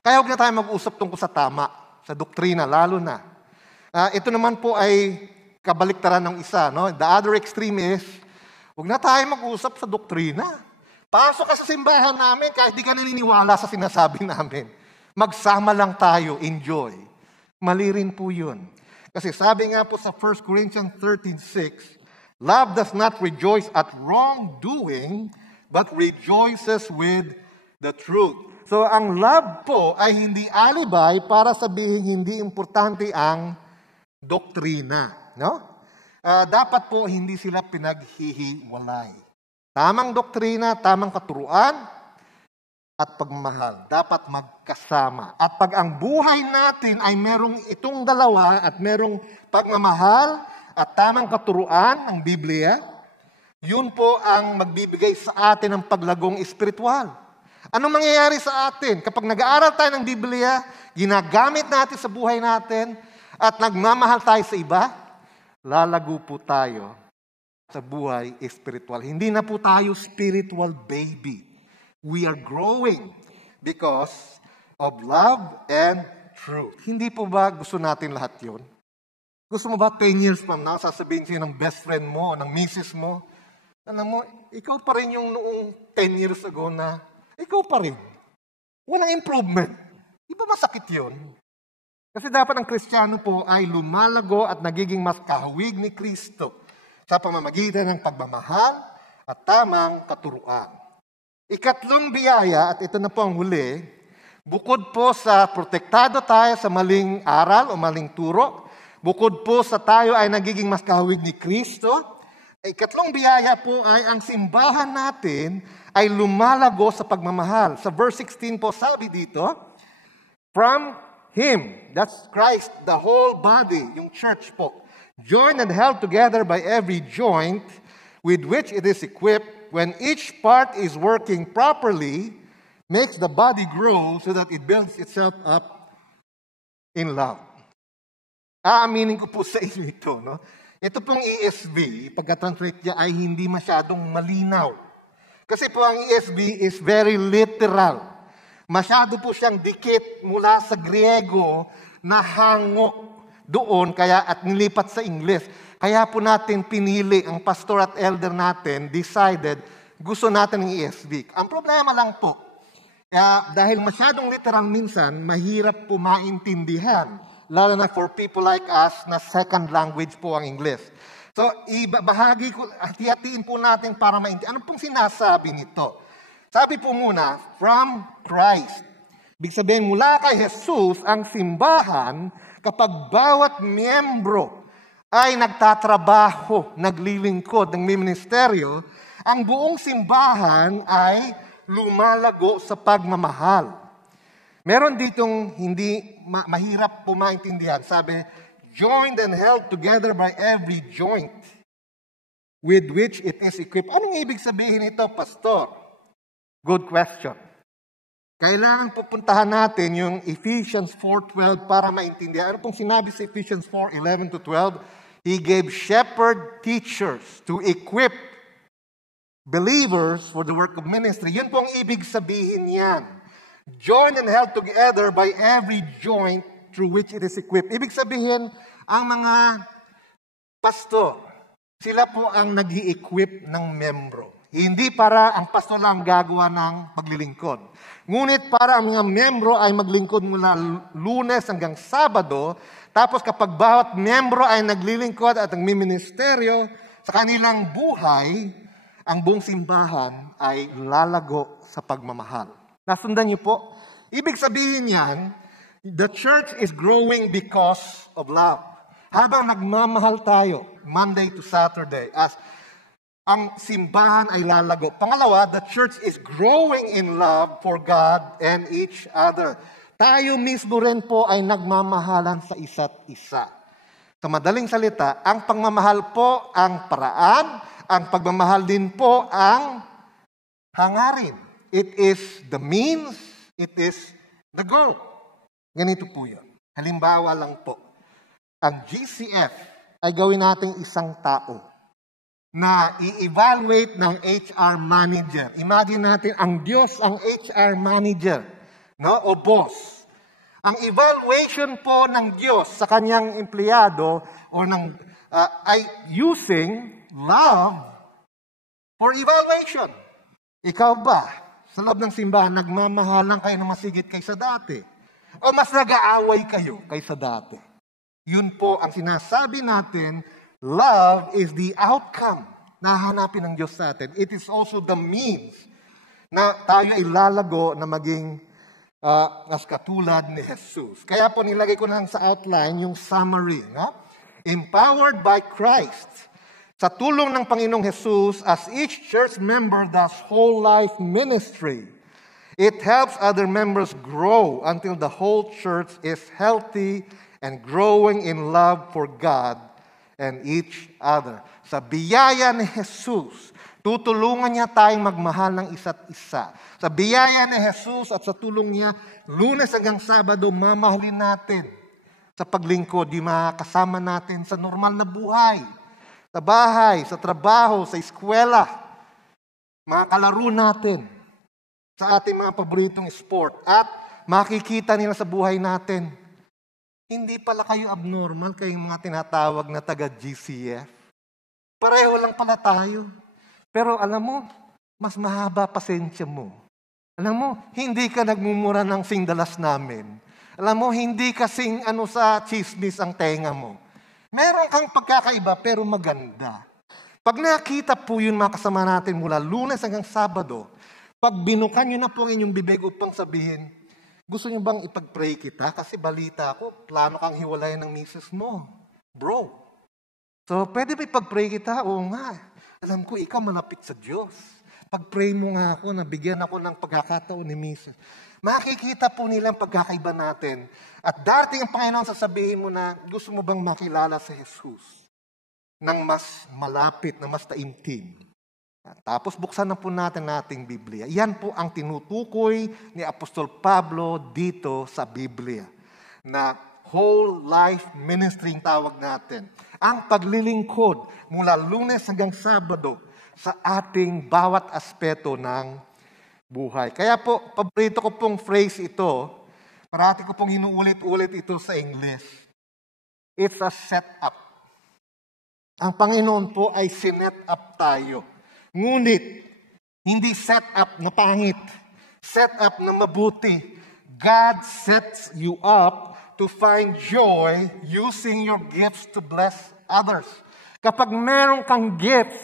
Kaya huwag na tayo mag-usap tungkol sa tama, sa doktrina, lalo na. Ito naman po ay kabaliktaran ng isa. No? The other extreme is, huwag na tayo mag-usap sa doktrina. Pasok ka sa simbahan namin kahit di ka naniniwala sa sinasabi namin. Magsama lang tayo, enjoy. Mali rin po yun. Kasi sabi nga po sa 1 Corinthians 13:6, love does not rejoice at wrongdoing, but rejoices with the truth. So ang love po ay hindi alibay para sabihin hindi importante ang doktrina. No? Dapat po hindi sila pinaghihiwalay. Tamang doktrina, tamang katuruan, at pagmamahal. Dapat magkasama. At pag ang buhay natin ay merong itong dalawa at merong pagmamahal at tamang katuruan ng Biblia, yun po ang magbibigay sa atin ng paglagong espiritual. Anong mangyayari sa atin? Kapag nag-aaral tayo ng Biblia, ginagamit natin sa buhay natin, at nagmamahal tayo sa iba, lalago po tayo sa buhay espiritual. Hindi na po tayo spiritual baby. We are growing because of love and truth. Hindi po ba gusto natin lahat yun? Gusto mo ba 10 years from now, sasabihin siya ng best friend mo, ng misis mo, alam mo, ikaw pa rin yung noong 10 years ago na, ikaw pa rin. Walang improvement. Di ba masakit yun? Kasi dapat ang Kristiyano po ay lumalago at nagiging mas kahawig ni Kristo sa pamamagitan ng pagmamahal at tamang katuruan. Ikatlong biyaya, at ito na po ang huli, bukod po sa protektado tayo sa maling aral o maling turo, bukod po sa tayo ay nagiging mas kahawig ni Kristo, ikatlong biyaya po ay ang simbahan natin ay lumalago sa pagmamahal. Sa verse 16 po sabi dito, from Him, that's Christ, the whole body, yung church po, joined and held together by every joint with which it is equipped, when each part is working properly, makes the body grow so that it builds itself up in love. Aaminin ko po sa inyo ito. No? Ito pong ESV, pagka-translate niya ay hindi masyadong malinaw. Kasi po ang ESV is very literal. Masyado po siyang dikit mula sa Griego na hango doon kaya at nilipat sa Ingles. Kaya po natin pinili, ang pastor at elder natin decided, gusto natin ng ESV. Ang problema lang po, dahil masyadong literal minsan, mahirap po maintindihan. Lalo na for people like us na second language po ang English. So, bahagi ko, hati-hatiin po natin para maintindihan. Ano pong sinasabi nito? Sabi po muna, from Christ. Ibig sabihin, mula kay Jesus, ang simbahan, kapag bawat miyembro ay nagtatrabaho, naglilingkod ng ministeryo, ang buong simbahan ay lumalago sa pagmamahal. Meron ditong hindi mahirap po maintindihan. Sabi, joined and held together by every joint with which it is equipped. Anong ibig sabihin ito, Pastor? Good question. Kailangan pupuntahan natin yung Ephesians 4:12 para maintindihan. Ano pong sinabi sa Ephesians 4:11-12? He gave shepherd teachers to equip believers for the work of ministry. Yun pong ibig sabihin yan. Joined and held together by every joint through which it is equipped. Ibig sabihin, ang mga pastor, sila po ang nag-i-equip ng membro. Hindi para ang pastor lang gagawa ng paglilingkod. Ngunit para ang mga membro ay maglingkod mula Lunes hanggang Sabado, tapos kapag bawat membro ay naglilingkod at nagmiministeryo sa kanilang buhay, ang buong simbahan ay lalago sa pagmamahal. Nasundan niyo po? Ibig sabihin yan, the church is growing because of love. Habang nagmamahal tayo, Monday to Saturday, as ang simbahan ay lalago. Pangalawa, the church is growing in love for God and each other. Tayo mismo rin po ay nagmamahalan sa isa't isa. Sa madaling salita, ang pagmamahal po ang paraan, ang pagmamahal din po ang hangarin. It is the means, it is the goal. Ganito po yun. Halimbawa lang po. Ang GCF ay gawin nating isang tao na i-evaluate ng HR manager. Imagine natin, ang Diyos ang HR manager, no? O boss. Ang evaluation po ng Diyos sa kanyang empleyado o ay using love for evaluation. Ikaw ba, sa loob ng simbahan, nagmamahalan kayo na masigit kaysa dati? O mas nag-aaway kayo kaysa dati? Yun po ang sinasabi natin, love is the outcome na hanapin ng Diyos sa atin. It is also the means na tayo ay lalago na maging as katulad ni Jesus. Kaya po nilagay ko lang sa outline yung summary. No? Empowered by Christ. Sa tulong ng Panginoong Jesus, as each church member does whole life ministry, it helps other members grow until the whole church is healthy and growing in love for God and each other. Sa biyaya ni Jesus, tutulungan niya tayong magmahal ng isa't isa. Sa biyaya ni Jesus at sa tulong niya, Lunes hanggang Sabado, mamahalin natin. Sa paglingkod, di makakasama natin sa normal na buhay. Sa bahay, sa trabaho, sa eskwela. Mga kalaro natin sa ating mga paboritong sport. At makikita nila sa buhay natin, hindi pala kayo abnormal, kayong mga tinatawag na taga-GCF. Pareho lang pala tayo. Pero alam mo, mas mahaba pasensya mo. Alam mo, hindi ka nagmumura ng singdalas namin. Alam mo, hindi kasing sa chismis ang tenga mo. Meron kang pagkakaiba pero maganda. Pag nakita po yun mga kasama natin mula Lunes hanggang Sabado, pag binukan nyo na po ang inyong bibig upang sabihin, gusto nyo bang ipag-pray kita? Kasi balita ko, plano kang hiwalayan ng misis mo. Bro. So, pwede ba ipag-pray kita? Oo nga. Alam ko, ikaw malapit sa Diyos. Pag-pray mo nga ako, nabigyan ako ng pagkakataon ni misis. Makikita po nila ang pagkakaiba natin. At darating ang Panginoon, sasabihin mo na, gusto mo bang makilala sa Jesus? Nang mas malapit, na mas taimtim. Tapos buksan na po natin ating Biblia. Yan po ang tinutukoy ni Apostol Pablo dito sa Biblia. Na whole life ministry ang tawag natin. Ang paglilingkod mula Lunes hanggang Sabado sa ating bawat aspeto ng buhay. Kaya po, paborito ko pong phrase ito, parati ko pong hinuulit-ulit ito sa English. It's a setup. Ang Panginoon po ay sinet up tayo. Ngunit, hindi set up na pangit. Set up na mabuti. God sets you up to find joy using your gifts to bless others. Kapag meron kang gifts,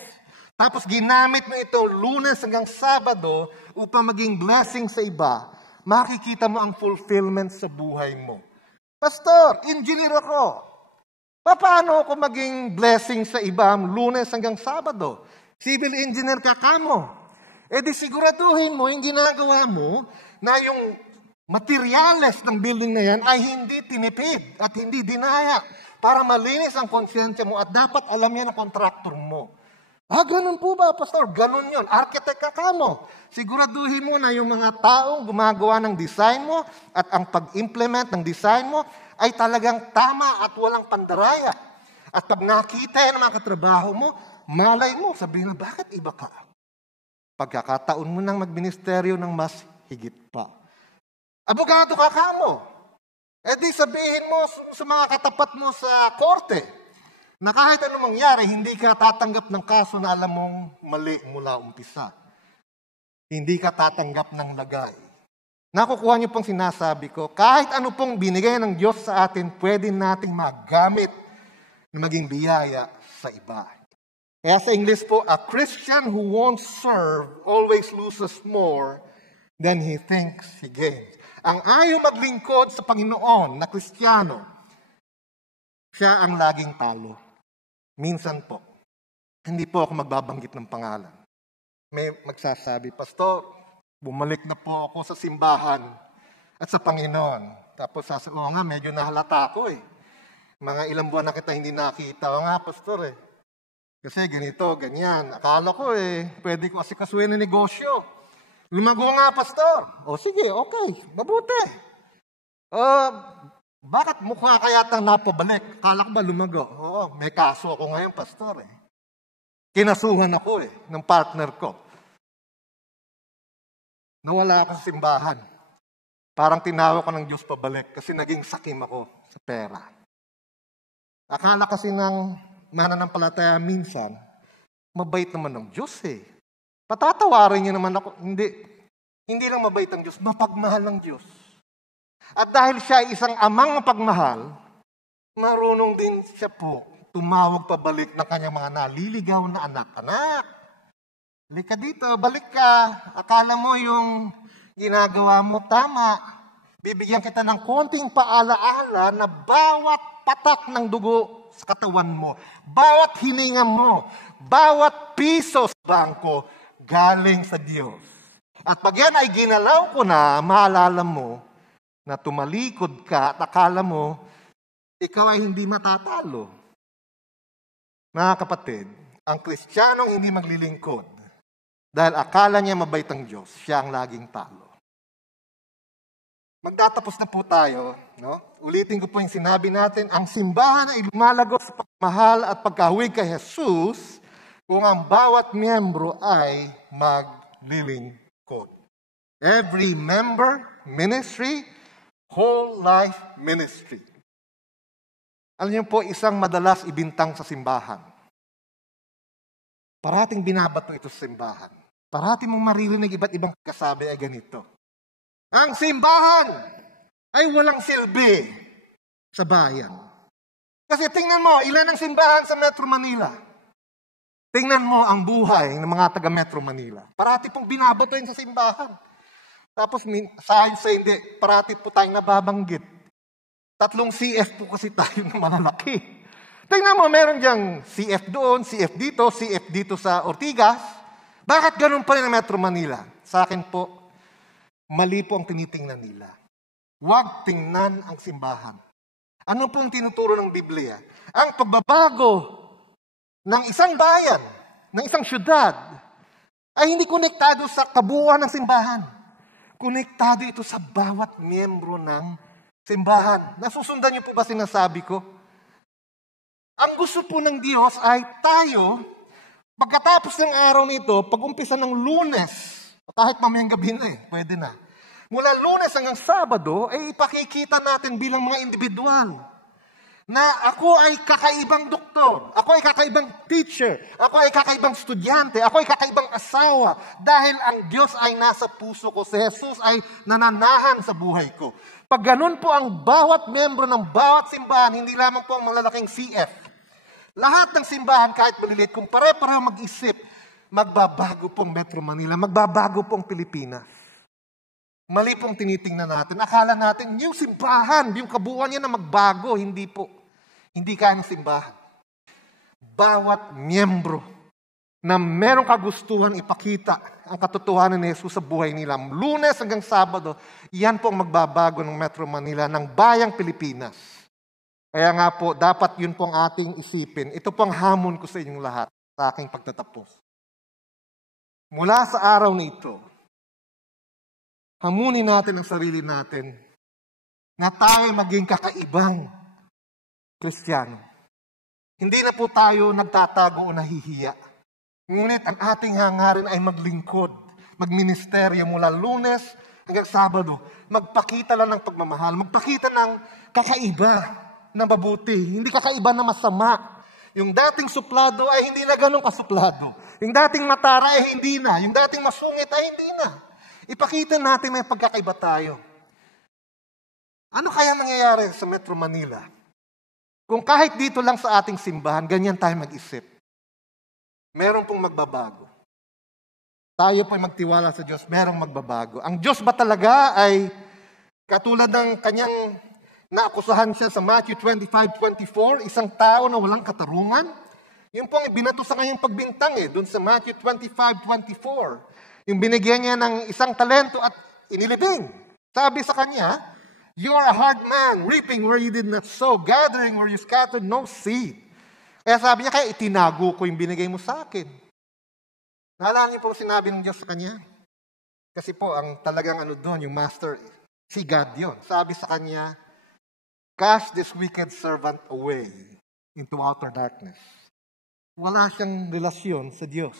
tapos ginamit mo ito Lunes hanggang Sabado upang maging blessing sa iba, makikita mo ang fulfillment sa buhay mo. Pastor, engineer ako. Paano ako maging blessing sa iba Lunes hanggang Sabado? Civil engineer ka kamo. E di siguraduhin mo, yung ginagawa mo, na yung materyales ng building na yan ay hindi tinipid at hindi dinaya para malinis ang konsyensya mo at dapat alam yan ang kontraktor mo. Ganun po ba, Pastor? Ganun yun. Architect ka kamo. Siguraduhin mo na yung mga taong gumagawa ng design mo at ang pag-implement ng design mo ay talagang tama at walang pandaraya. At pag nakita yan ang mga katrabaho mo, malay mo, sabihin na, bakit iba ka? Pagkakataon mo nang magministeryo ng mas higit pa. Abogado ka kamo. E di sabihin mo sa mga katapat mo sa korte na kahit anong mangyari, hindi ka tatanggap ng kaso na alam mong mali mula umpisa. Hindi ka tatanggap ng lagay. Nakukuha niyo pong sinasabi ko, kahit ano pong binigay ng Diyos sa atin, pwede nating magamit na maging biyaya sa iba. Kaya sa English po, a Christian who won't serve always loses more than he thinks he gains. Ang ayaw maglingkod sa Panginoon na Kristiyano, siya ang laging talo. Minsan po, hindi po ako magbabanggit ng pangalan. May magsasabi, Pastor, bumalik na po ako sa simbahan at sa Panginoon. Tapos sasabi, oo nga, medyo nahalata ako eh. Mga ilang buwan na kita hindi nakita. Oo nga, Pastor eh. Kasi ganito, ganyan. Akala ko eh, pwede ko asikasuhin ng negosyo. Lumago nga, Pastor. O sige, okay, mabuti. Bakit mukha kaya tang napabalik? Akala ko ba lumago? Oo, may kaso ako ngayon, Pastor eh. Kinasuhan ako eh, ng partner ko. Nawala ako sa simbahan. Parang tinawag ko ng Diyos pabalik kasi naging sakim ako sa pera. Akala kasi ng mananampalataya minsan, mabait naman ng Diyos eh. Patatawarin niya naman ako. Hindi lang mabait ang Diyos, mapagmahal ng Diyos. At dahil siya ay isang amang mapagmahal, marunong din siya po tumawag pabalik ng kanyang mga naliligaw na anak. Anak, halika dito, balik ka. Akala mo yung ginagawa mo tama. Bibigyan kita ng konting paalaala na bawat patak ng dugo sa katawan mo, bawat hininga mo, bawat piso sa bangko, galing sa Diyos. At pag yan ay ginalaw ko na, maalala mo na tumalikod ka at akala mo, ikaw ay hindi matatalo. Mga kapatid, ang Kristiyanong hindi maglilingkod dahil akala niya mabait ang Diyos, siya ang laging talo. Magtatapos na po tayo. No? Ulitin ko po yung sinabi natin, ang simbahan ay lumalago sa pagmahal at pagkahuwig kay Jesus kung ang bawat miyembro ay maglilingkod. Every member, ministry, whole life ministry. Alam niyo po, isang madalas ibintang sa simbahan. Parating binabato ito sa simbahan. Parating mong maririnig iba't ibang kasabi ay ganito. Ang simbahan ay walang silbi sa bayan. Kasi tingnan mo, ilan ang simbahan sa Metro Manila? Tingnan mo ang buhay ng mga taga Metro Manila. Parati pong binabato yun sa simbahan. Tapos sa hindi, parati po tayong nababanggit. 3 CF po kasi tayo ng malalaki. Tingnan mo, meron diyang CF doon, CF dito sa Ortigas. Bakit ganun pa rin ang Metro Manila? Sa akin po, mali po ang tinitingnan nila. Huwag tingnan ang simbahan. Ano po ang tinuturo ng Biblia? Ang pagbabago ng isang bayan, ng isang syudad, ay hindi konektado sa kabuuan ng simbahan. Konektado ito sa bawat miyembro ng simbahan. Nasusundan niyo po ba sinasabi ko? Ang gusto po ng Diyos ay tayo, pagkatapos ng araw nito, pag-umpisa ng Lunes, kahit mamayang gabi na pwede na. Mula Lunes hanggang Sabado, ay ipakikita natin bilang mga individual na ako ay kakaibang doktor, ako ay kakaibang teacher, ako ay kakaibang estudyante, ako ay kakaibang asawa, dahil ang Diyos ay nasa puso ko, si Jesus ay nananahan sa buhay ko. Pag ganun po ang bawat membro ng bawat simbahan, hindi lamang po ang malalaking CF. Lahat ng simbahan, kahit maliliit, kung pare-pareho mag-isip, magbabago pong Metro Manila, magbabago pong Pilipinas. Mali pong tinitingnan natin. Akala natin, yung simbahan, yung kabuuan niya na magbago. Hindi po. Hindi kaya ng simbahan. Bawat miyembro na merong kagustuhan ipakita ang katotohanan ni Jesus sa buhay nila. Lunes hanggang Sabado, yan po ang magbabago ng Metro Manila, ng bayang Pilipinas. Kaya nga po, dapat yun po ang ating isipin. Ito po ang hamon ko sa inyong lahat sa aking pagtatapos. Mula sa araw na ito, hamunin natin ang sarili natin na tayo maging kakaibang Kristiyano. Hindi na po tayo nagtatago o nahihiya. Ngunit ang ating hangarin ay maglingkod, magministeryo mula Lunes hanggang Sabado. Magpakita lang ng pagmamahal, magpakita ng kakaiba na mabuti, hindi kakaiba na masama. Yung dating suplado ay hindi na ganun kasuplado. Yung dating matara ay hindi na. Yung dating masungit ay hindi na. Ipakita natin may pagkakaiba tayo. Ano kaya mangyayari sa Metro Manila? Kung kahit dito lang sa ating simbahan, ganyan tayo mag-isip. Meron pong magbabago. Tayo po'y magtiwala sa Diyos, merong magbabago. Ang Diyos ba talaga ay katulad ng kanyang Naakusahan siya sa Matthew 25:24, isang tao na walang katarungan. Yun po ang ibinato sa kanyang pagbintang doon sa Matthew 25:24. Yung binigyan niya ng isang talento at inilibing. Sabi sa kanya, "You are a hard man, reaping where you did not sow, gathering where you scattered no seed." Kaya sabi niya, kaya itinago ko yung binigay mo sa akin. Naalala niyo po sinabi ng Diyos sa kanya? Kasi po, ang talagang doon, yung master, si God yun. Sabi sa kanya, "Cast this wicked servant away into outer darkness." Wala siyang relasyon sa Diyos.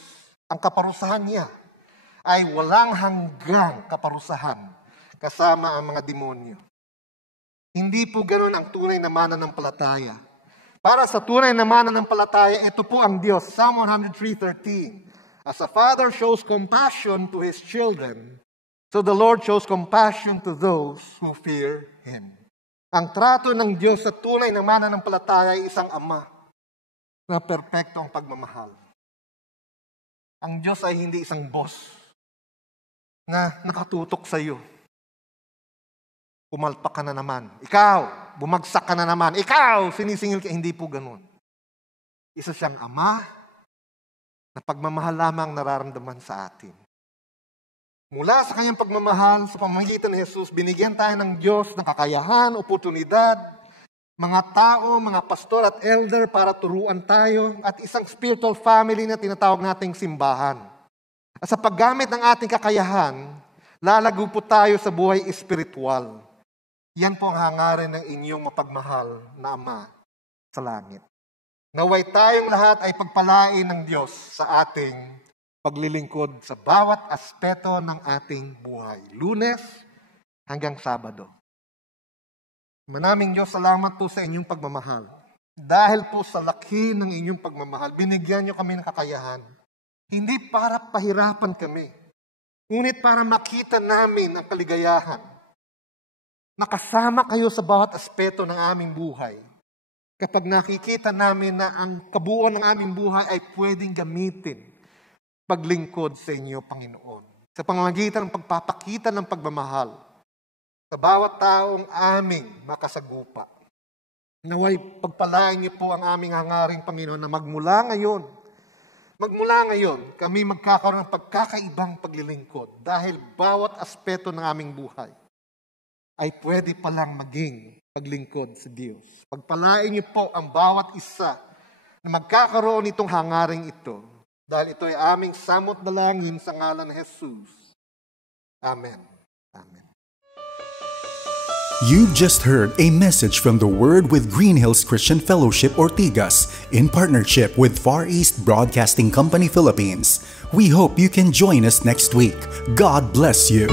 Ang kaparusahan niya ay walang hanggang kaparusahan kasama ang mga demonyo. Hindi po ganoon ang tunay na mananampalataya. Para sa tunay na mananampalataya, ito po ang Diyos. Psalm 103:13. As a father shows compassion to his children, so the Lord shows compassion to those who fear Him. Ang trato ng Diyos sa tunay na mananampalataya ay isang ama na perpekto ang pagmamahal. Ang Diyos ay hindi isang boss na nakatutok sa iyo. Pumalpak ka na naman. Ikaw, bumagsak ka na naman. Ikaw, sinisingil ka. Hindi po ganun. Isa siyang ama na pagmamahal lamang nararamdaman sa atin. Mula sa kanyang pagmamahal, sa pamamagitan ni Jesus, binigyan tayo ng Diyos ng kakayahan, oportunidad, mga tao, mga pastor at elder para turuan tayo, at isang spiritual family na tinatawag nating simbahan. At sa paggamit ng ating kakayahan, lalago po tayo sa buhay espiritual. Yan po ang hangarin ng inyong mapagmahal na Ama sa langit. Naway tayong lahat ay pagpalain ng Diyos sa ating paglilingkod sa bawat aspeto ng ating buhay. Lunes hanggang Sabado. Manaming Diyos, salamat po sa inyong pagmamahal. Dahil po sa laki ng inyong pagmamahal, binigyan niyo kami ng kakayahan. Hindi para pahirapan kami, ngunit para makita namin ang kaligayahan. Nakasama kayo sa bawat aspeto ng aming buhay. Kapag nakikita namin na ang kabuuan ng aming buhay ay pwedeng gamitin paglingkod sa inyo, Panginoon. Sa pamamagitan ng pagpapakita ng pagmamahal sa bawat taong aming makasagupa. Naway pagpalain niyo po ang aming hangaring, Panginoon, na magmula ngayon, kami magkakaroon ng pagkakaibang paglilingkod dahil bawat aspeto ng aming buhay ay pwede palang maging paglingkod sa Diyos. Pagpalain niyo po ang bawat isa na magkakaroon itong hangaring ito. Dahil ito ay aming samot dalangin sa ngalan ni Jesus. Amen. Amen. You've just heard a message from the Word with Green Hills Christian Fellowship Ortigas in partnership with Far East Broadcasting Company Philippines. We hope you can join us next week. God bless you.